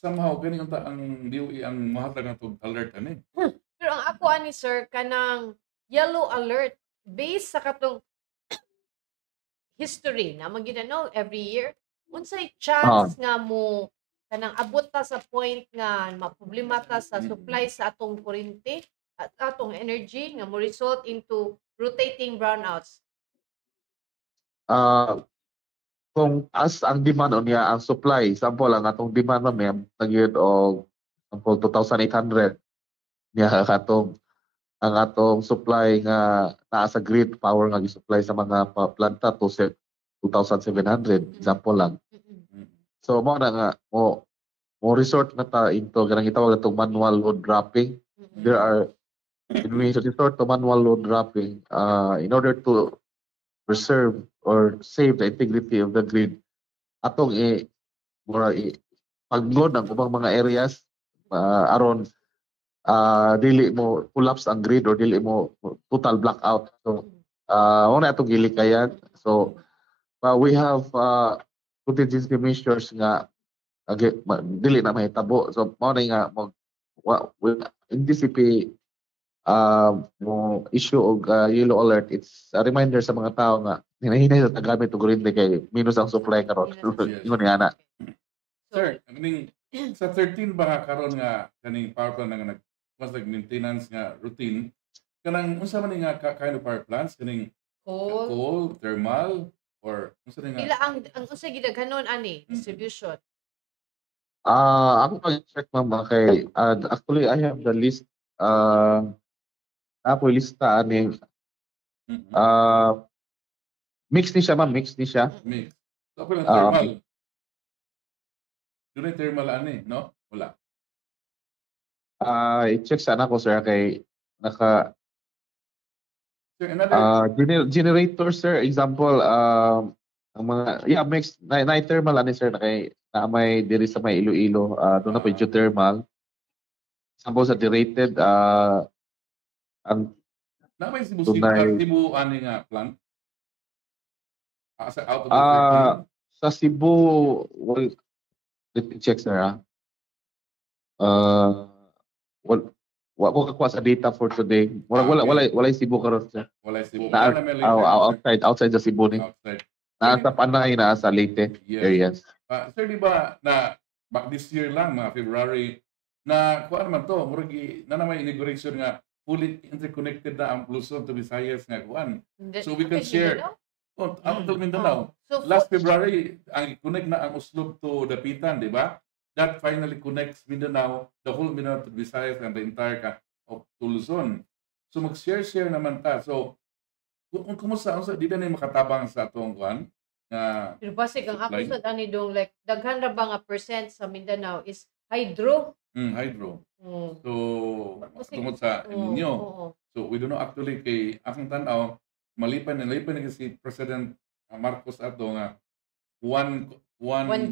somehow kani unta ang DOE ang mahatag nga tog alert ani. Pero ang ako ani sir kanang yellow alert based sa katong history na maginano every year unsay chance nga mo kanang abot ta sa point nga maproblema ta sa supply sa atong kuryente at atong energy nga mo result into rotating brownouts. Kung as ang demand niya ang supply, sample ang atong demand may nagyud og sample 2,800 niya katong ang atong supply nga naa sa grid power nga gi-supply sa mga planta to 2,700 example lang. So mo na nga mo resort na ta into ganang gitawag atong manual load dropping. There are when we resort to manual load dropping in order to preserve or save the integrity of the grid atong pag-load ang ubang mga areas aron dili mo collapse ang grid or dili mo total blackout. So una atong gilikayan. So we have contingency measures nga dili na mahitabo. So mao na nga NTCP mo issue og yellow alert. It's a reminder sa mga tao nga hinahinay sa tagamit og kuryente kay minus ang supply karon. Ingon nga na. Sir, kaning sa 13 ba karon nga kaning power plant nga nag-maintenance nga routine kanang unsa man nga kind of power plants kaning coal, thermal or unsa nga pila ang unsa gidaghanon ani distribution? Ako pag-check ma'am kay actually I have the list ako lista ani mix ni siya ma'am, mix. So ako lang thermal. Dunay thermal ani, no? Wala. I-check sana ko sir kay naka sir, another generator sir example ang mga mix na thermal ani sir na may diri sa may Iloilo doon na po geothermal example sa derated ang na may Cebu ani nga plant sa out of the sa Cebu well, let me check sir wa ko kakuha sa data for today. Wala Cebu karon sir. Wala Cebu. Outside sa Cebu ni. Nasa Panay na sa Leyte areas. Sir, di ba na back this year lang mga February na kuan man to murag na may inauguration nga fully interconnected na ang Luzon to Visayas nga kuan. So we can share ang Mindanao. So last February ang connect na ang Uslob to Dapitan, di ba? That finally connects Mindanao, the whole Mindanao to Visayas and the entire of Luzon. So mag-share naman ta. So kung kumusta di na makatabang sa atong kuan nga pero basig ang ako sa ani dong like daghan ra ba nga percent sa Mindanao is hydro. Hydro. So tungod sa inyo. So we don't know actually kay akong tan-aw malipan na si President Marcos ato nga one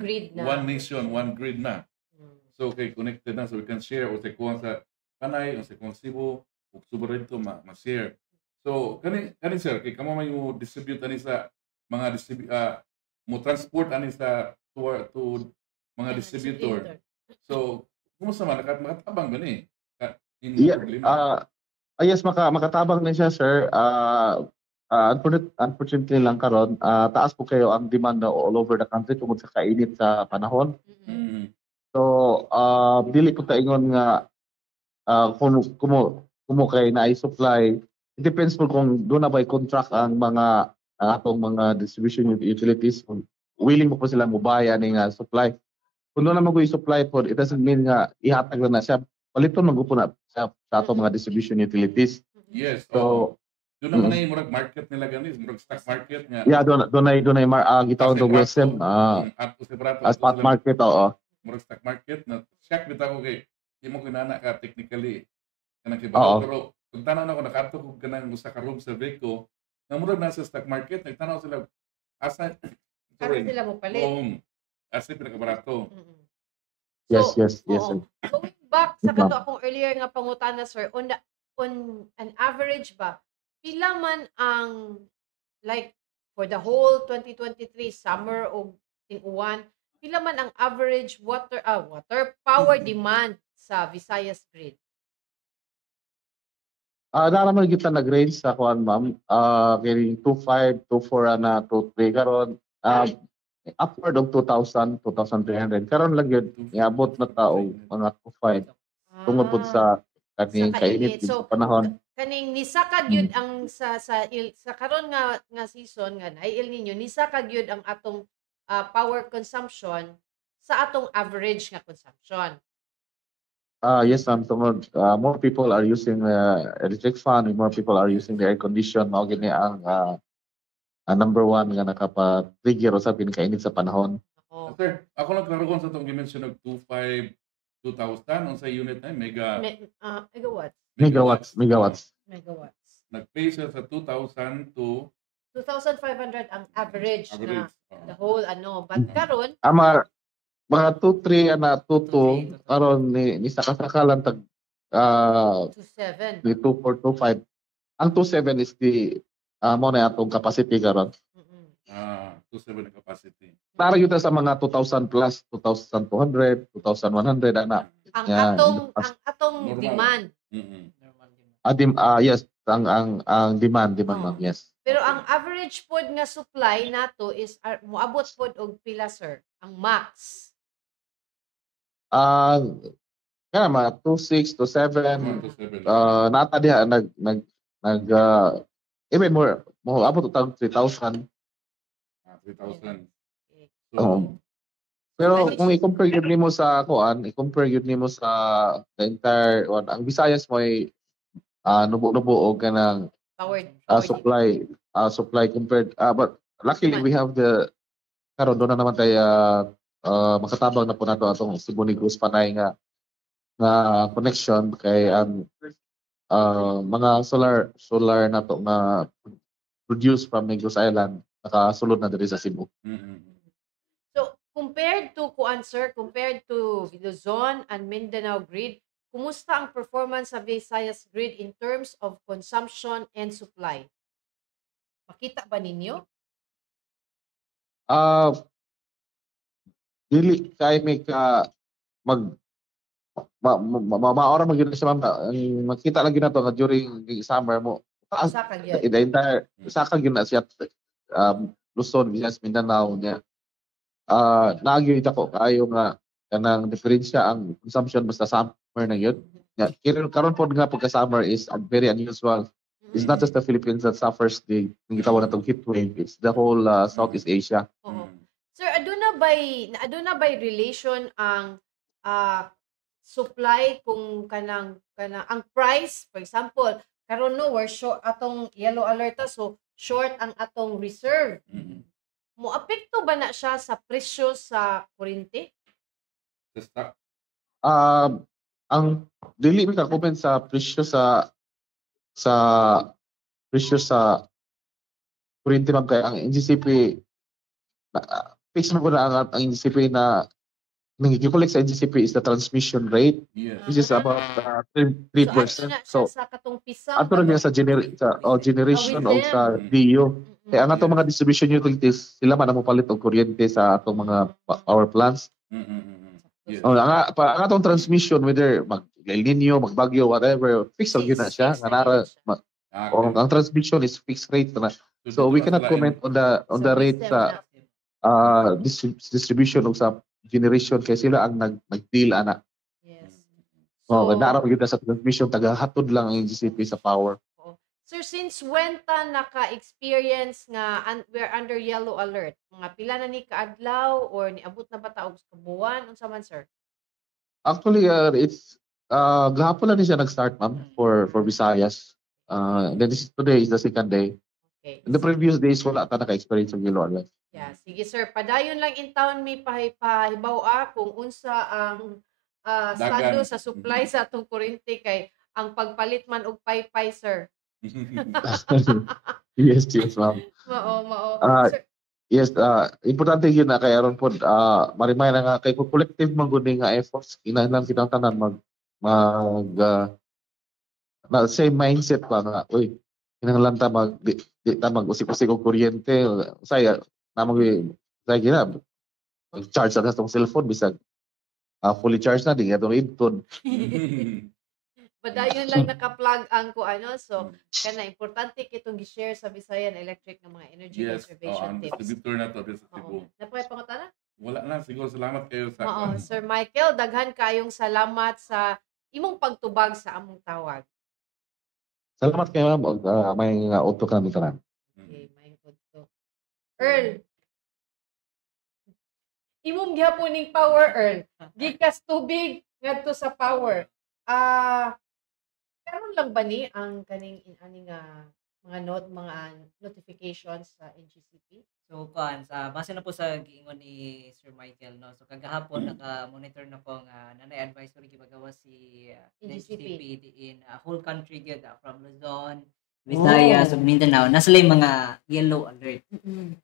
grid na. One nation, one grid na. So okay, connected na so we can share o sa kuha sa Panay o sa kuha Cebu ug subo rito ma-share. So kani sir kay kamo may distribute ani sa mga mo transport ani sa to mga distributor. So, kumusta man makatabang gani? Yeah, Problema. yes, makatabang na siya, sir. Unfortunately lang karon, taas po kayo ang demand na all over the country tungkol sa kainit sa panahon. Mm-hmm. So, dili ko taingon nga kumo kay na supply. It depends po kung doon na ba contract ang atong mga distribution utilities, kung willing po sila mubaya ni nga supply. Kung doon na mag-supply po, it doesn't mean nga ihatag na siya. Paliton mag-upo na sa atong mga distribution utilities. Yes. So, doon naman ay murag market nila gani, murag stock market nga. Yeah, doon ay gitawag to WSM. Spot market, oo. Murag stock market na shock bitaw ko kay di mo kinana ka technically kanang kibalo, pero pag tanaw na ko nakato ko kanang usa ka room survey ko, na murag nasa stock market, nagtanaw sila asa sila mo palit. Asa pinakabarato. Yes. Going back sa kato akong earlier nga pangutana, sir, on an average ba, pila man ang, like, for the whole 2023 summer o ting-uwan, pila man ang average water power demand sa Visayas grid? Naraman kita nag-range sa kuan, ma'am. Kay 2.5, 2.4 na 2.3 karon. Upward of 2,000, 2,300. Karon lang yun, iabot na tao mga 2.5. Tungod po sa kaning kainit sa panahon. Kaning nisakag yun ang sa karon nga season nga ay El Nino, nisakag yun ang atong power consumption sa atong average nga consumption. Yes, ma'am. Tungod, more people are using electric fan, more people are using the air condition. Mao gini ang number one nga nakapa-trigger sa pinakainit sa panahon. Sir, ako lang klaro sa itong gimension ng 2.5, 2,000 on sa unit na megawatts. Megawatts. Nag-pay siya sa 2,000 to 2,500 ang average. Na the whole but karon mga 2-3 ana 2-2 karon ni saka lang tag 2.7 ni 2.4 2.5. Ang 2.7 is the mo na atong capacity karon. 2.7 capacity. Para yun sa mga 2,000 plus, 2,200, 2,100 ana. Ang atong demand. Yes, ang demand yes. Pero ang average pod nga supply nato is moabot pod og pila, sir? Ang max. Kana mga 2.6 to 7. Nata diha nag even more abot tag 3,000. 3,000. Pero kung i-compare yun nimo sa the entire one, ang Visayas mo ay nubo-nubo og kanang supply compared but luckily we have the karon do na naman tayo makatabang na po nato atong Cebu Negros Panay nga connection kay mga solar nato na produce from Negros Island nakasulod na diri sa Cebu. So compared to Luzon and Mindanao grid, kumusta ang performance sa Visayas grid in terms of consumption and supply? Makita ba ninyo? Dili kay maora magyud siya makita lagi nato nga during the summer mo. The entire sakag yun na siya Luzon, Visayas, Mindanao niya. Naagyo ako kayo nga kanang diferensya ang consumption basta summer na yun. Karon po nga pagka-summer is very unusual. It's not just the Philippines that suffers the gitawag natong heat wave. It's the whole Southeast Asia. Sir, aduna bay relation ang supply kung kanang ang price, for example, karon we're short atong yellow alert so short ang atong reserve. Moapekto ba na siya sa presyo sa kuryente? Ang dili mi ka comment sa presyo sa kuryente man kay ang NGCP fix mo na ang NGCP na nang-i-collect sa NGCP is the transmission rate, which is about 3%. So, sa katong pisaw, ato rin sa generation o sa DU. Kaya ang atong mga distribution utilities, sila man ang palit og kuryente sa atong mga power plants. Yes. Ang atong transmission, whether El Nino, magbagyo, whatever, fixed yun na siya. Ang transmission is fixed rate na. So we cannot comment on the rate sa distribution o sa generation kaya sila ang nag-deal ana. Yes. Naaraw yun sa transmission, tagahatod lang ang NGCP sa power. Sir, since when ta naka-experience nga we're under yellow alert? Mga pila na ni kaadlaw or niabot na ba ta og kabuan? Unsa man, sir? Actually, it's gahapon lang siya nag-start, ma'am, for Visayas. Then today is the second day. Okay. In the previous days, wala ta naka-experience ng yellow alert. Yeah, sige sir. Padayon lang in town may pahibaw kung unsa ang estado sa supply sa atong kuryente kay ang pagpalit man og paypay, sir. Yes, ma'am. Mao. Sir, Yes, importante yun na kay aron pod marimay na nga kay collective man gud nga efforts kinahanglan kitang tanan na same mindset pa nga kinahanglan ta mag-usik-usik og kuryente saya gina charge sa tong cellphone bisag fully charged na di atong idton. padayon lang naka-plug ang so kana importante kitong gi-share sa Visayan Electric ng mga energy conservation tips. Distributor na to sa Cebu. Napay pangutana? Wala na, siguro salamat kayo sa Sir Michael, daghan kayong salamat sa imong pagtubag sa among tawag. Salamat kayo, ma'am. May auto ka namin tanan. Okay, may auto. Earl, imong gihaponing power, Earl. Gikas tubig ngadto sa power. Karon lang ba ni ang kaning mga notifications sa NGCP? So base na po sa giingon ni Sir Michael, no. So kagahapon naka-monitor na po nga nanay advisory gibagawa si NGCP in whole country gyud from Luzon, Visayas, ug Mindanao. Nasa lay mga yellow alert.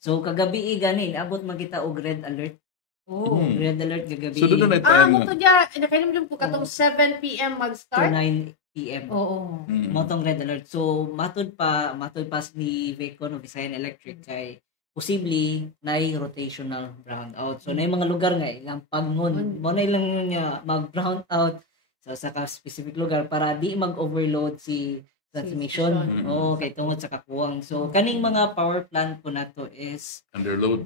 So kagabi gani abot magita og red alert. Red alert kagabi. So doon na tayo. Mo to dia nakainom po katong 7 PM mag-start. 9 PM. Oo. Motong red alert. So matud pa ni Vecon o Visayan Electric kay possibly nay rotational brownout. So nay mga lugar nga ilang pagngon mo na ilang nga mag-brown out sa specific lugar para di mag-overload si transmission. Kay tungod sa kakuwang. So kaning mga power plant po nato is underload.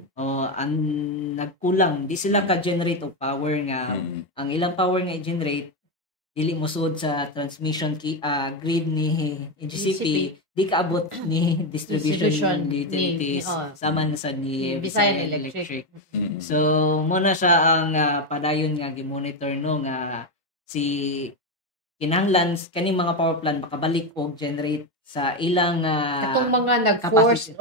Nagkulang. Di sila ka-generate og power nga ang ilang power nga i-generate dili mo sud sa transmission grid ni NGCP, di kaabot ni distribution utilities sama na sa ni Visayan Electric. So mo na siya ang padayon nga gi-monitor no nga si kinahanglan kaning mga power plant makabalik og generate sa ilang katong mga nag-forced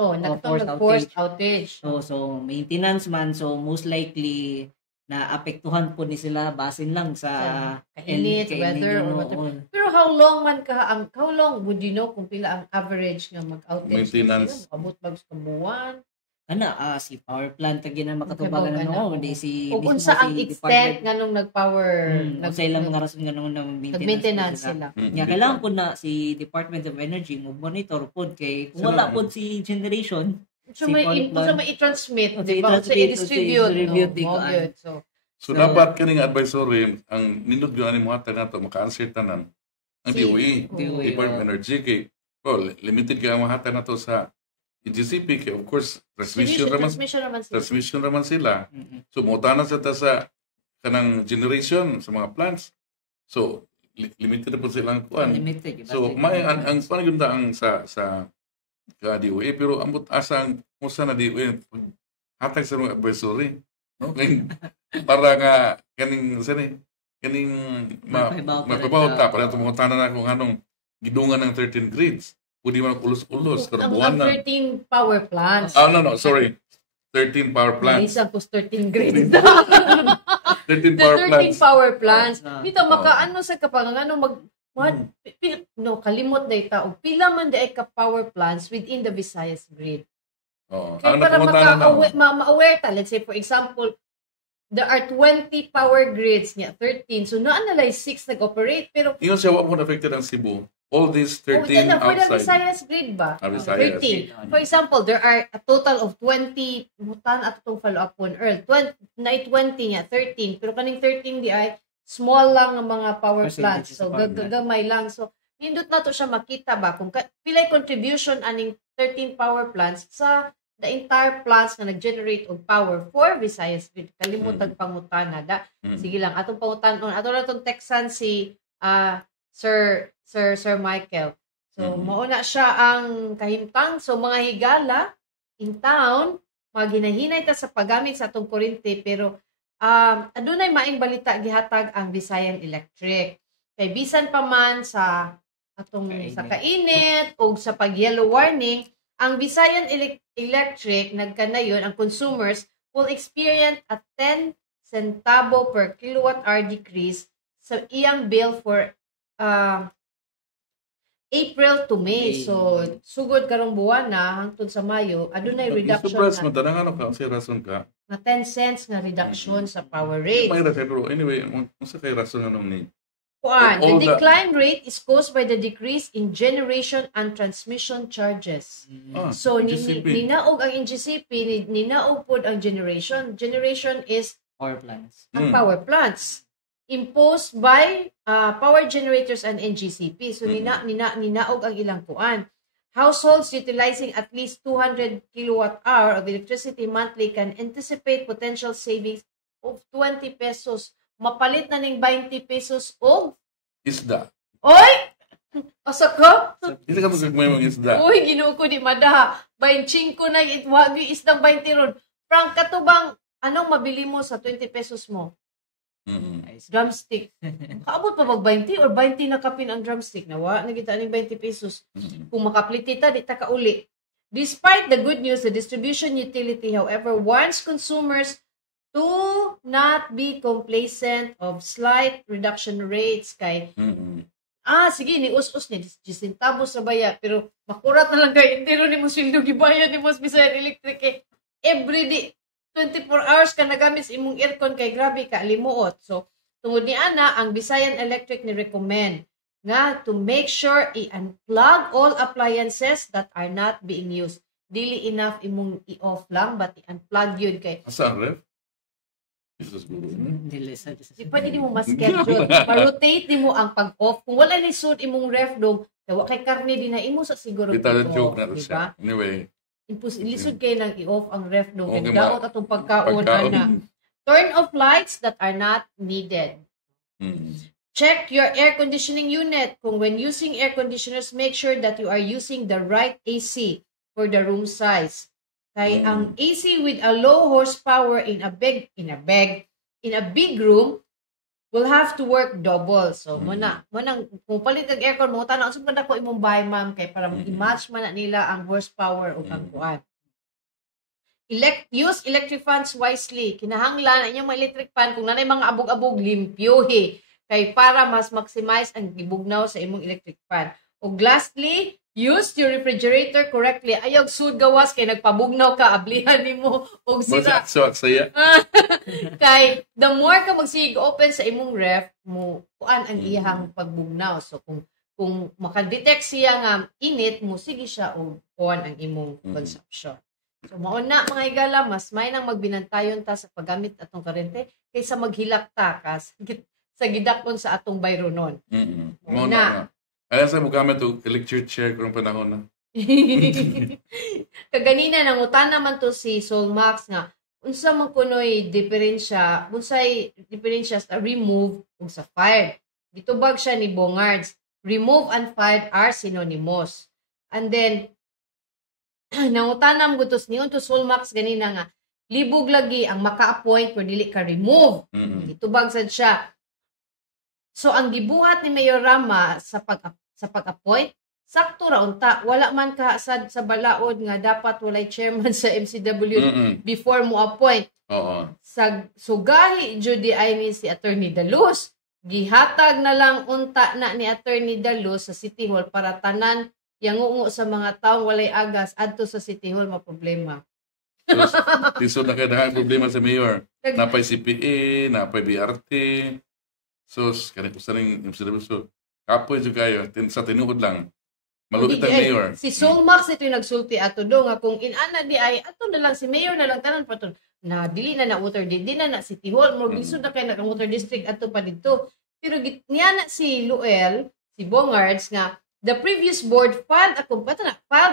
outage. So maintenance man, so most likely na apektuhan po ni sila basin lang sa init, weather or whatever. Pero how long would you know kung pila ang average nga mag-outage? Maintenance. Abot mag sa buwan. Si power plant kagi na makatubagan di si o unsa ang extent nganong nag-power sa ilang mga rason nganong maintenance sila. Kailangan po na si Department of Energy mo monitor po kay kung wala po si generation. So may i-transmit, di ba? So i-distribute. So dapat kaning advisory ang nindot gyud ani mga nato maka-answer tanan ang DOE, Department of Energy kay limited kay ang mga nato sa NGCP kay of course transmission raman sila. So mutana sa kanang generation sa mga plants. So limited na po silang kuan. So may ang panagunda ang sa DOE pero ambot asang musa na DOE hatag sa mga advisory, no? Para nga kaning mapabaw ta para tumutan na kung anong gidungan ng 13 grids. Pwede man ulos-ulos karbuhan na. 13 power plants. No, sorry. 13 power plants. Isa po 13 grids. 13 power plants. Dito makaano sa kapangan kalimot na ita og pila man di ay ka power plants within the Visayas grid. Kaya para ma-aware ta, let's say for example, there are 20 power grids niya, 13. So naanalay 6 nag-operate pero ingon siya wa mo affected ang Cebu. all these Oh, 13 for the outside. Visayas grid ba? Visayas. 13. For example, there are a total of 20, mutan at itong follow-up on Earl. 20 nga, 13. Pero kaning 13 di ay small lang ang mga power plants. Percentage So, sa power plant. gagamay lang. So, hindot na to siya makita ba kung pilay contribution aning 13 power plants sa the entire plants na nag-generate og power for Visayas grid. Kalimutang pangutana da. Sige lang, atong pangutanon. Ato na itong Texan si Sir Michael. So, mauna siya ang kahimtang. So, mga higala in town, mga ginahinay ta sa paggamit sa atong kuryente, pero adunay maing balita gihatag ang Visayan Electric. Kay bisan pa man sa atong sa kainit o sa pag-yellow warning, ang Visayan Electric nagkanayon ang consumers will experience a 10 centavo per kilowatt-hour decrease sa iyang bill for April to May. So, sugod karong buwan na hangtod sa Mayo, adunay reduction Surprise mo, tanang ano ka, kasi rason ka. na 10 cents nga reduction sa power rate. May rason, pero anyway, unsa kay rason anong ni? The decline rate is caused by the decrease in generation and transmission charges. So, NGCP. ninaog ang NGCP, ninaog pod ang generation. Generation is Power plants. ang power plants imposed by power generators and NGCP. So, ninaog ang ilang kuan. Households utilizing at least 200 kilowatt-hour of electricity monthly can anticipate potential savings of 20 pesos. Mapalit na ning 20 pesos o Isda. oy! Asa ka? Hindi ka magkagmay mong isda. Uy, ginuko di madaha. 25 na itwagi isdang 20 ron. Frank, katubang anong mabili mo sa 20 pesos mo? Drumstick. Kaabot pa mag 20 or 20 na kapin ang drumstick? Nawa, nagita ning 20 pesos. Kung makapliti ta, di ta kauli. Despite the good news, the distribution utility, however, warns consumers to not be complacent of slight reduction rates kay sige ni us-us ni 10 centavos sa baya pero makurat na lang kay entero ni mo sweldo gibayad ni mo sa Visayan Electric every day 24 hours ka nagamit sa imong aircon kay grabe ka limuot. So tungod ni ana ang Visayan Electric ni recommend nga to make sure i-unplug all appliances that are not being used. Dili enough imong i-off lang but i-unplug yun kay Asa ang ref? Jesus guru. Di pwede di mo ma-schedule. Ma-rotate di mo ang pag-off. Kung wala ni suit imong ref dong, kawa kay karne di na imo sa siguro. Kita na joke na diba? siya. Anyway. Lisod kayo nang i-off ang ref dong. Okay, Daot atong pagkaon ana. Turn off lights that are not needed. Check your air conditioning unit. Kung when using air conditioners, make sure that you are using the right AC for the room size. Kay ang AC with a low horsepower in a big room will have to work double. So muna kung palit ang aircon mo tanang usab na ko imong bahay ma'am kay para i-match man na nila ang horsepower o ang kuan. Use electric fans wisely. Kinahanglan inyong mga electric fan kung nanay mga abog-abog limpyohi kay para mas maximize ang gibugnaw sa imong electric fan. O lastly, use your refrigerator correctly. Ayog sud gawas kay nagpabugnaw ka, ablihan nimo og sira. Saya. Kay the more ka magsig open sa imong ref, mo kuan ang iyang pagbugnaw. So kung makadetect siya nga init, mo sige siya og kuan ang imong consumption. So mao na mga igala, mas may nang magbinantayon ta sa paggamit atong kuryente kaysa maghilak ta ka sa gidakon sa atong bayronon. Mao na. Alam sa mo gamit og electric chair kung panahon na. Kaganina nangutan naman to si Solmax nga unsa man kunoy diferensya, unsay diferensya sa remove ug sa fired. Gitubag siya ni Bongards. Remove and fired are synonymous. And then nangutanam gutos ni unto Solmax ganina nga libog lagi ang maka-appoint pero dili ka remove. Gitubag sad siya. So ang gibuhat ni Mayor Rama sa pag-appoint, sakto ra unta, wala man ka sa balaod nga dapat walay chairman sa MCW before mo appoint. Oo. Sa sugahi judi ay ni si Attorney Dalos, gihatag na lang unta na ni Attorney Dalos sa City Hall para tanan yangungo sa mga taong walay agas adto sa City Hall problema. So na kay daghang problema sa mayor. Napay CPA, napay BRT. So, kani ko sa ring MCW. So, Kapoy jud kayo sa tinuod lang. Maluit ang Di- mayor. Si Solmax ito yung nagsulti ato do nga kung inana di ay ato na lang si mayor na lang tanan pa to na dili na water di na City Hall mo lisod na kay naka water district ato pa dito. Pero niya na si Luel, si Bongards nga the previous board filed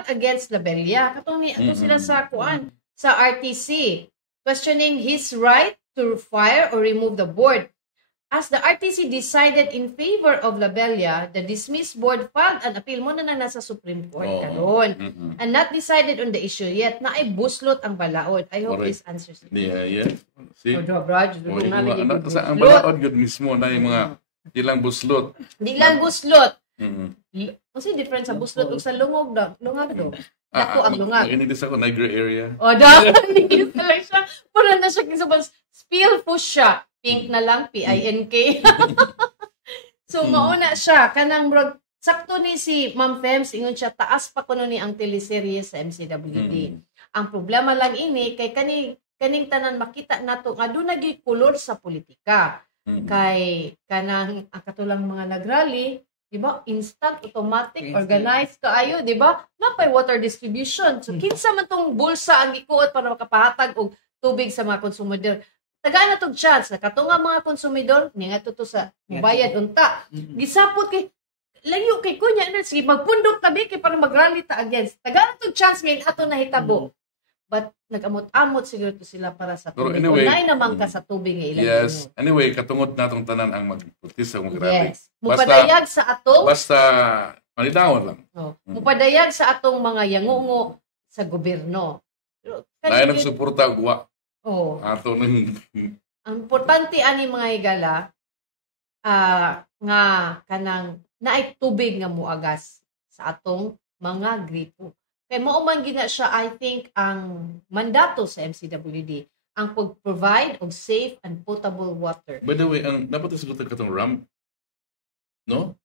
against Labella. Katong ni ato sila sa kuan sa RTC questioning his right to fire or remove the board. As the RTC decided in favor of Labella, the dismissed board filed an appeal mo na nasa Supreme Court karon. And not decided on the issue yet na ay buslot ang balaod. I hope this answers it. Yeah. See? Ang Buslot. balaod yun mismo na yung mga ilang buslot. Di lang buslot. Kasi different sa buslot ug sa lungog daw. Lungag daw. Dako ang lungag. Ini sa ko na gray area. O daw, hindi lang siya. Para na siya kisabang spill fuchsia. Pink na lang, P-I-N-K. So, mauna siya. Kanang sakto ni si Ma'am Fems, ingon siya, taas pa kuno ni ang teleserye sa MCWD. Ang problema lang ini, kay kaning tanan makita nato nga doon naging kulor sa politika. Kay kanang ang katulang mga nagrally, di ba? Instant, automatic, organized kaayo, di ba? Napay water distribution. So, kinsa man tong bulsa ang ikuot para makapahatag og tubig sa mga konsumidor. Tagaan na tong chance na katunga mga konsumidor niya to sa bayad unta. Gisapot kay layo kay kunya na sige magpundok tabi kay para magrally ta against. Tagaan na tong chance ngayon ato na hitabo. But nag-amot-amot siguro to sila para sa tubig. Anyway, Unay naman ka sa tubig nga ilang. Yes. Anyway, katungod natong tanan ang magprotesta ug magrally. Yes. Mupadayag sa ato. Basta manidawon lang. Mupadayag sa atong mga yangungo sa gobyerno. Dahil nagsuporta og ato nang ang importante ani mga higala nga kanang naay tubig nga muagas sa atong mga gripo. Kay mao man gina siya I think ang mandato sa MCWD ang pag-provide og safe and potable water. By the way, ang dapat sagutan katong ramp. No?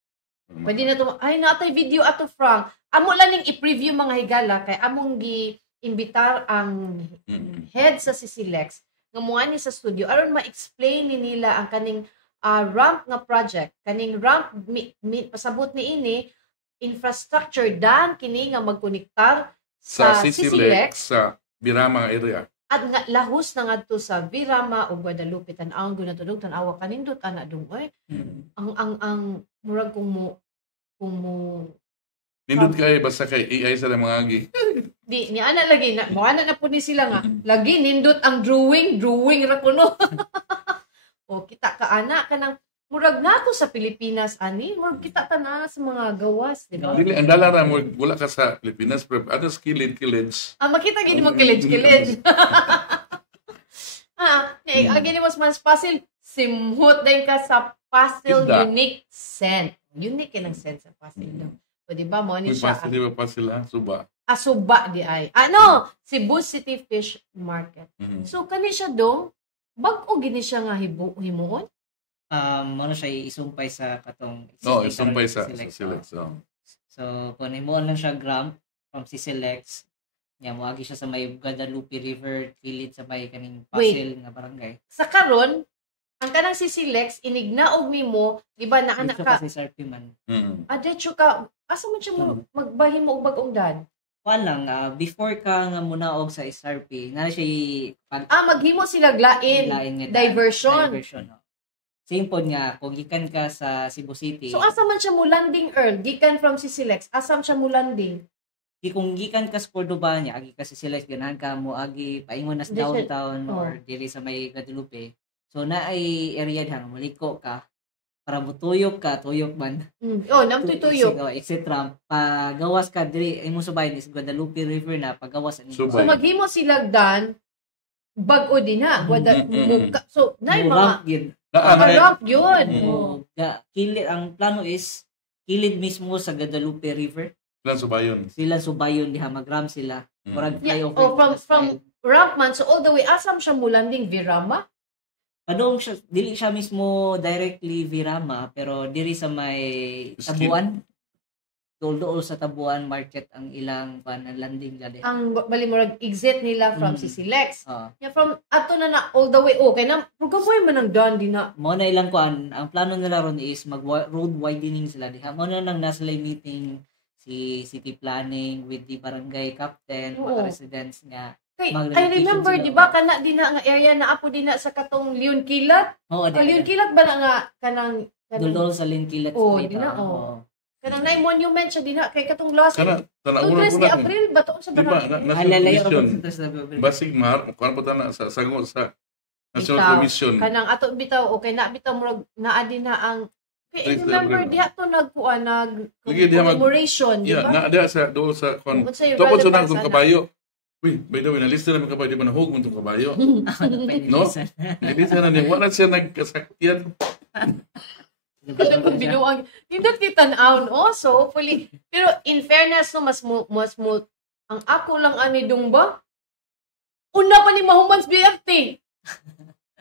Pwede na to ay natay video ato Frank. Amo lang ning i-preview mga higala kay among imbitar ang head sa CCLEX nga muani sa studio aron ma-explain ni nila ang kaning ramp nga project. Kaning ramp pasabot ni ini infrastructure dan kini nga magkonektar sa CCLEX sa Birama area. At nga lahos na ngadto sa Virama o Guadalupe tan-aw guna tudog tan-awa kanindot ana dong oy. Ang murag kung mo nindot kay basta kay AI sa mga agi. Di ni ana lagi na mo ana na po ni sila nga lagi nindot ang drawing ra kuno. O kita ka ana kanang murag nato sa Pilipinas ani murag kita tanan sa mga gawas di ba? Dili ang dala ra mo wala ka sa Pilipinas pero other kilid. Makita gid mo kilid. Again mas pasil simhot din ka sa pastel unique scent. Unique lang scent sa pastel daw. O di ba mo ni siya? Pastel di ba pastel suba? Suba di ay. Ano? Cebu City Fish Market. So kani siya dong bag-o gini siya nga himuon? Ano siya isumpay sa katong isumpay sa CCLEX. So kung himuon lang siya gram from CCLEX nya moagi siya sa may Guadalupe River kilid sa may kaning Pasil nga barangay. Sa karon ang kanang CCLEX inignaog nimo di ba na anak ka sa SRP man. Adetyo ka asa man siya magbahin mo og bag-ong dan? Lang before ka nga munaog sa SRP na siya maghimo sila glain diversion. Simple nga kung gikan ka sa Cebu City. So asa man siya mo landing Earl gikan from CCLEX asam siya mo landing? Kung gikan ka sa Cordoba niya agi ka sa CCLEX ganahan ka mo agi paingon na sa downtown or dili sa may Guadalupe. So na ay area diha maliko ka para butuyok ka tuyok man. Namtuyok. Etc. Pagawas ka diri imong subay ni Guadalupe River na pagawas ani. So maghimo sila dan bag-o din ha. So nay mga ramp yun. Kilid ang plano is kilid mismo sa Guadalupe River. Sila subayon diha mag-ramp sila. Murag flyover. From ramp man so all the way asam siya mo landing Virama? Padong siya, dili siya mismo directly Virama, pero diri sa may Tabuan. dool sa Tabuan Market ang ilang landing dali. Ang bali mo exit nila from CCLEX. Ah. From ato na all the way okay na programoy man ang daan din na. Mo na ilang kuan, ang plano nila ron is mag road widening sila diha. Mo na nang nasa meeting si city planning with the barangay captain, mga residents nga. Okay, I remember di ba kana din nga area na apo din na sa katong Leon Kilat? Leon Kilat ba na nga kanang dulol sa Leon Kilat Street. Kanang na monument siya din na kay katong last Kana una ni April ba to sa barangay? Basig mahar kuan pa na sa sago sa National Commission. Kanang ato bitaw okay na bitaw murag naa din na ang I remember diha to nagkuan commemoration di ba? Na diha sa do sa kon. Tupod sa nang kabayo. Uy, by the way, nalista naman kabayo, di ba nahug mo itong kabayo? No? Nalista na niya. Wala siya nagkasakyan. Binuang. Hindi kita naon. So, hopefully. Pero in fairness, no, mas ang ako lang ani dungba. Una pa ni Mahumans BRT.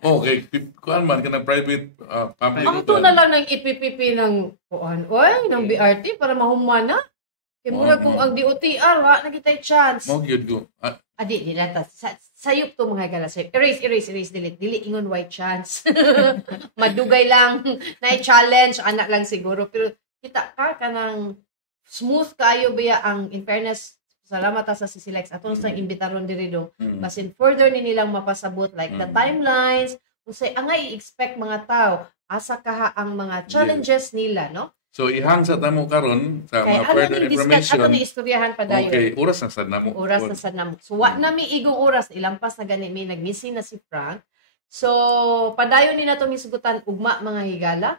Okay, kuan man ka ng private public. Ang to na lang ng IPPP ng kuan. Oy, ng BRT para mahuman na. Kaya mura kung ang DOTR, wa nakitay chance. Mo gyud ko. Adi, nila sayop to mga galas. Erase, delete. Dili ingon white chance. Madugay lang. Na-challenge, anak lang siguro. Pero kita ka kanang smooth kayo ba ang in fairness, salamat sa CCLEX. Atong sa imbitaron diri do. Basin further ni nilang mapasabot like the timelines. Kung say, angay i-expect mga tao, asa kaha ang mga challenges nila, no? So ihang sa tamo karon sa mga further information. Ato ni istoryahan pa dayon. Okay, oras na sad namo. Oras na sad namo. So wa nami igong oras ilampas na gani may nagmissing na si Frank. So padayon ni nato misugutan ugma mga higala.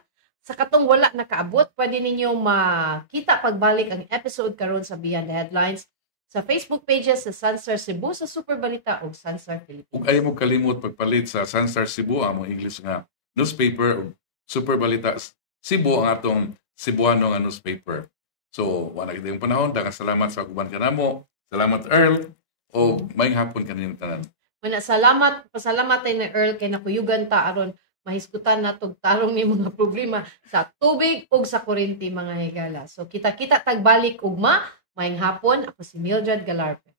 Sa katong wala nakaabot, pwede ninyo makita pagbalik ang episode karon sa Beyond the Headlines sa Facebook pages sa Sunstar Cebu, sa Super Balita ug Sunstar Philippines. Ug ayaw mo kalimot pagpalit sa Sunstar Cebu among English nga newspaper ug Super Balita Cebu ang atong Cebuano nga newspaper. So, wala kita yung panahon. Daghang salamat sa uban ka namo. Salamat, Earl. O maayong hapon kanina tanan. Pasalamat tayo na Earl kay nakuyugan ta aron mahisgutan natog tarong ni mga problema sa tubig ug sa kuryente mga higala. So, kita-kita tagbalik ugma. Maayong hapon. Ako si Mildred Galarpe.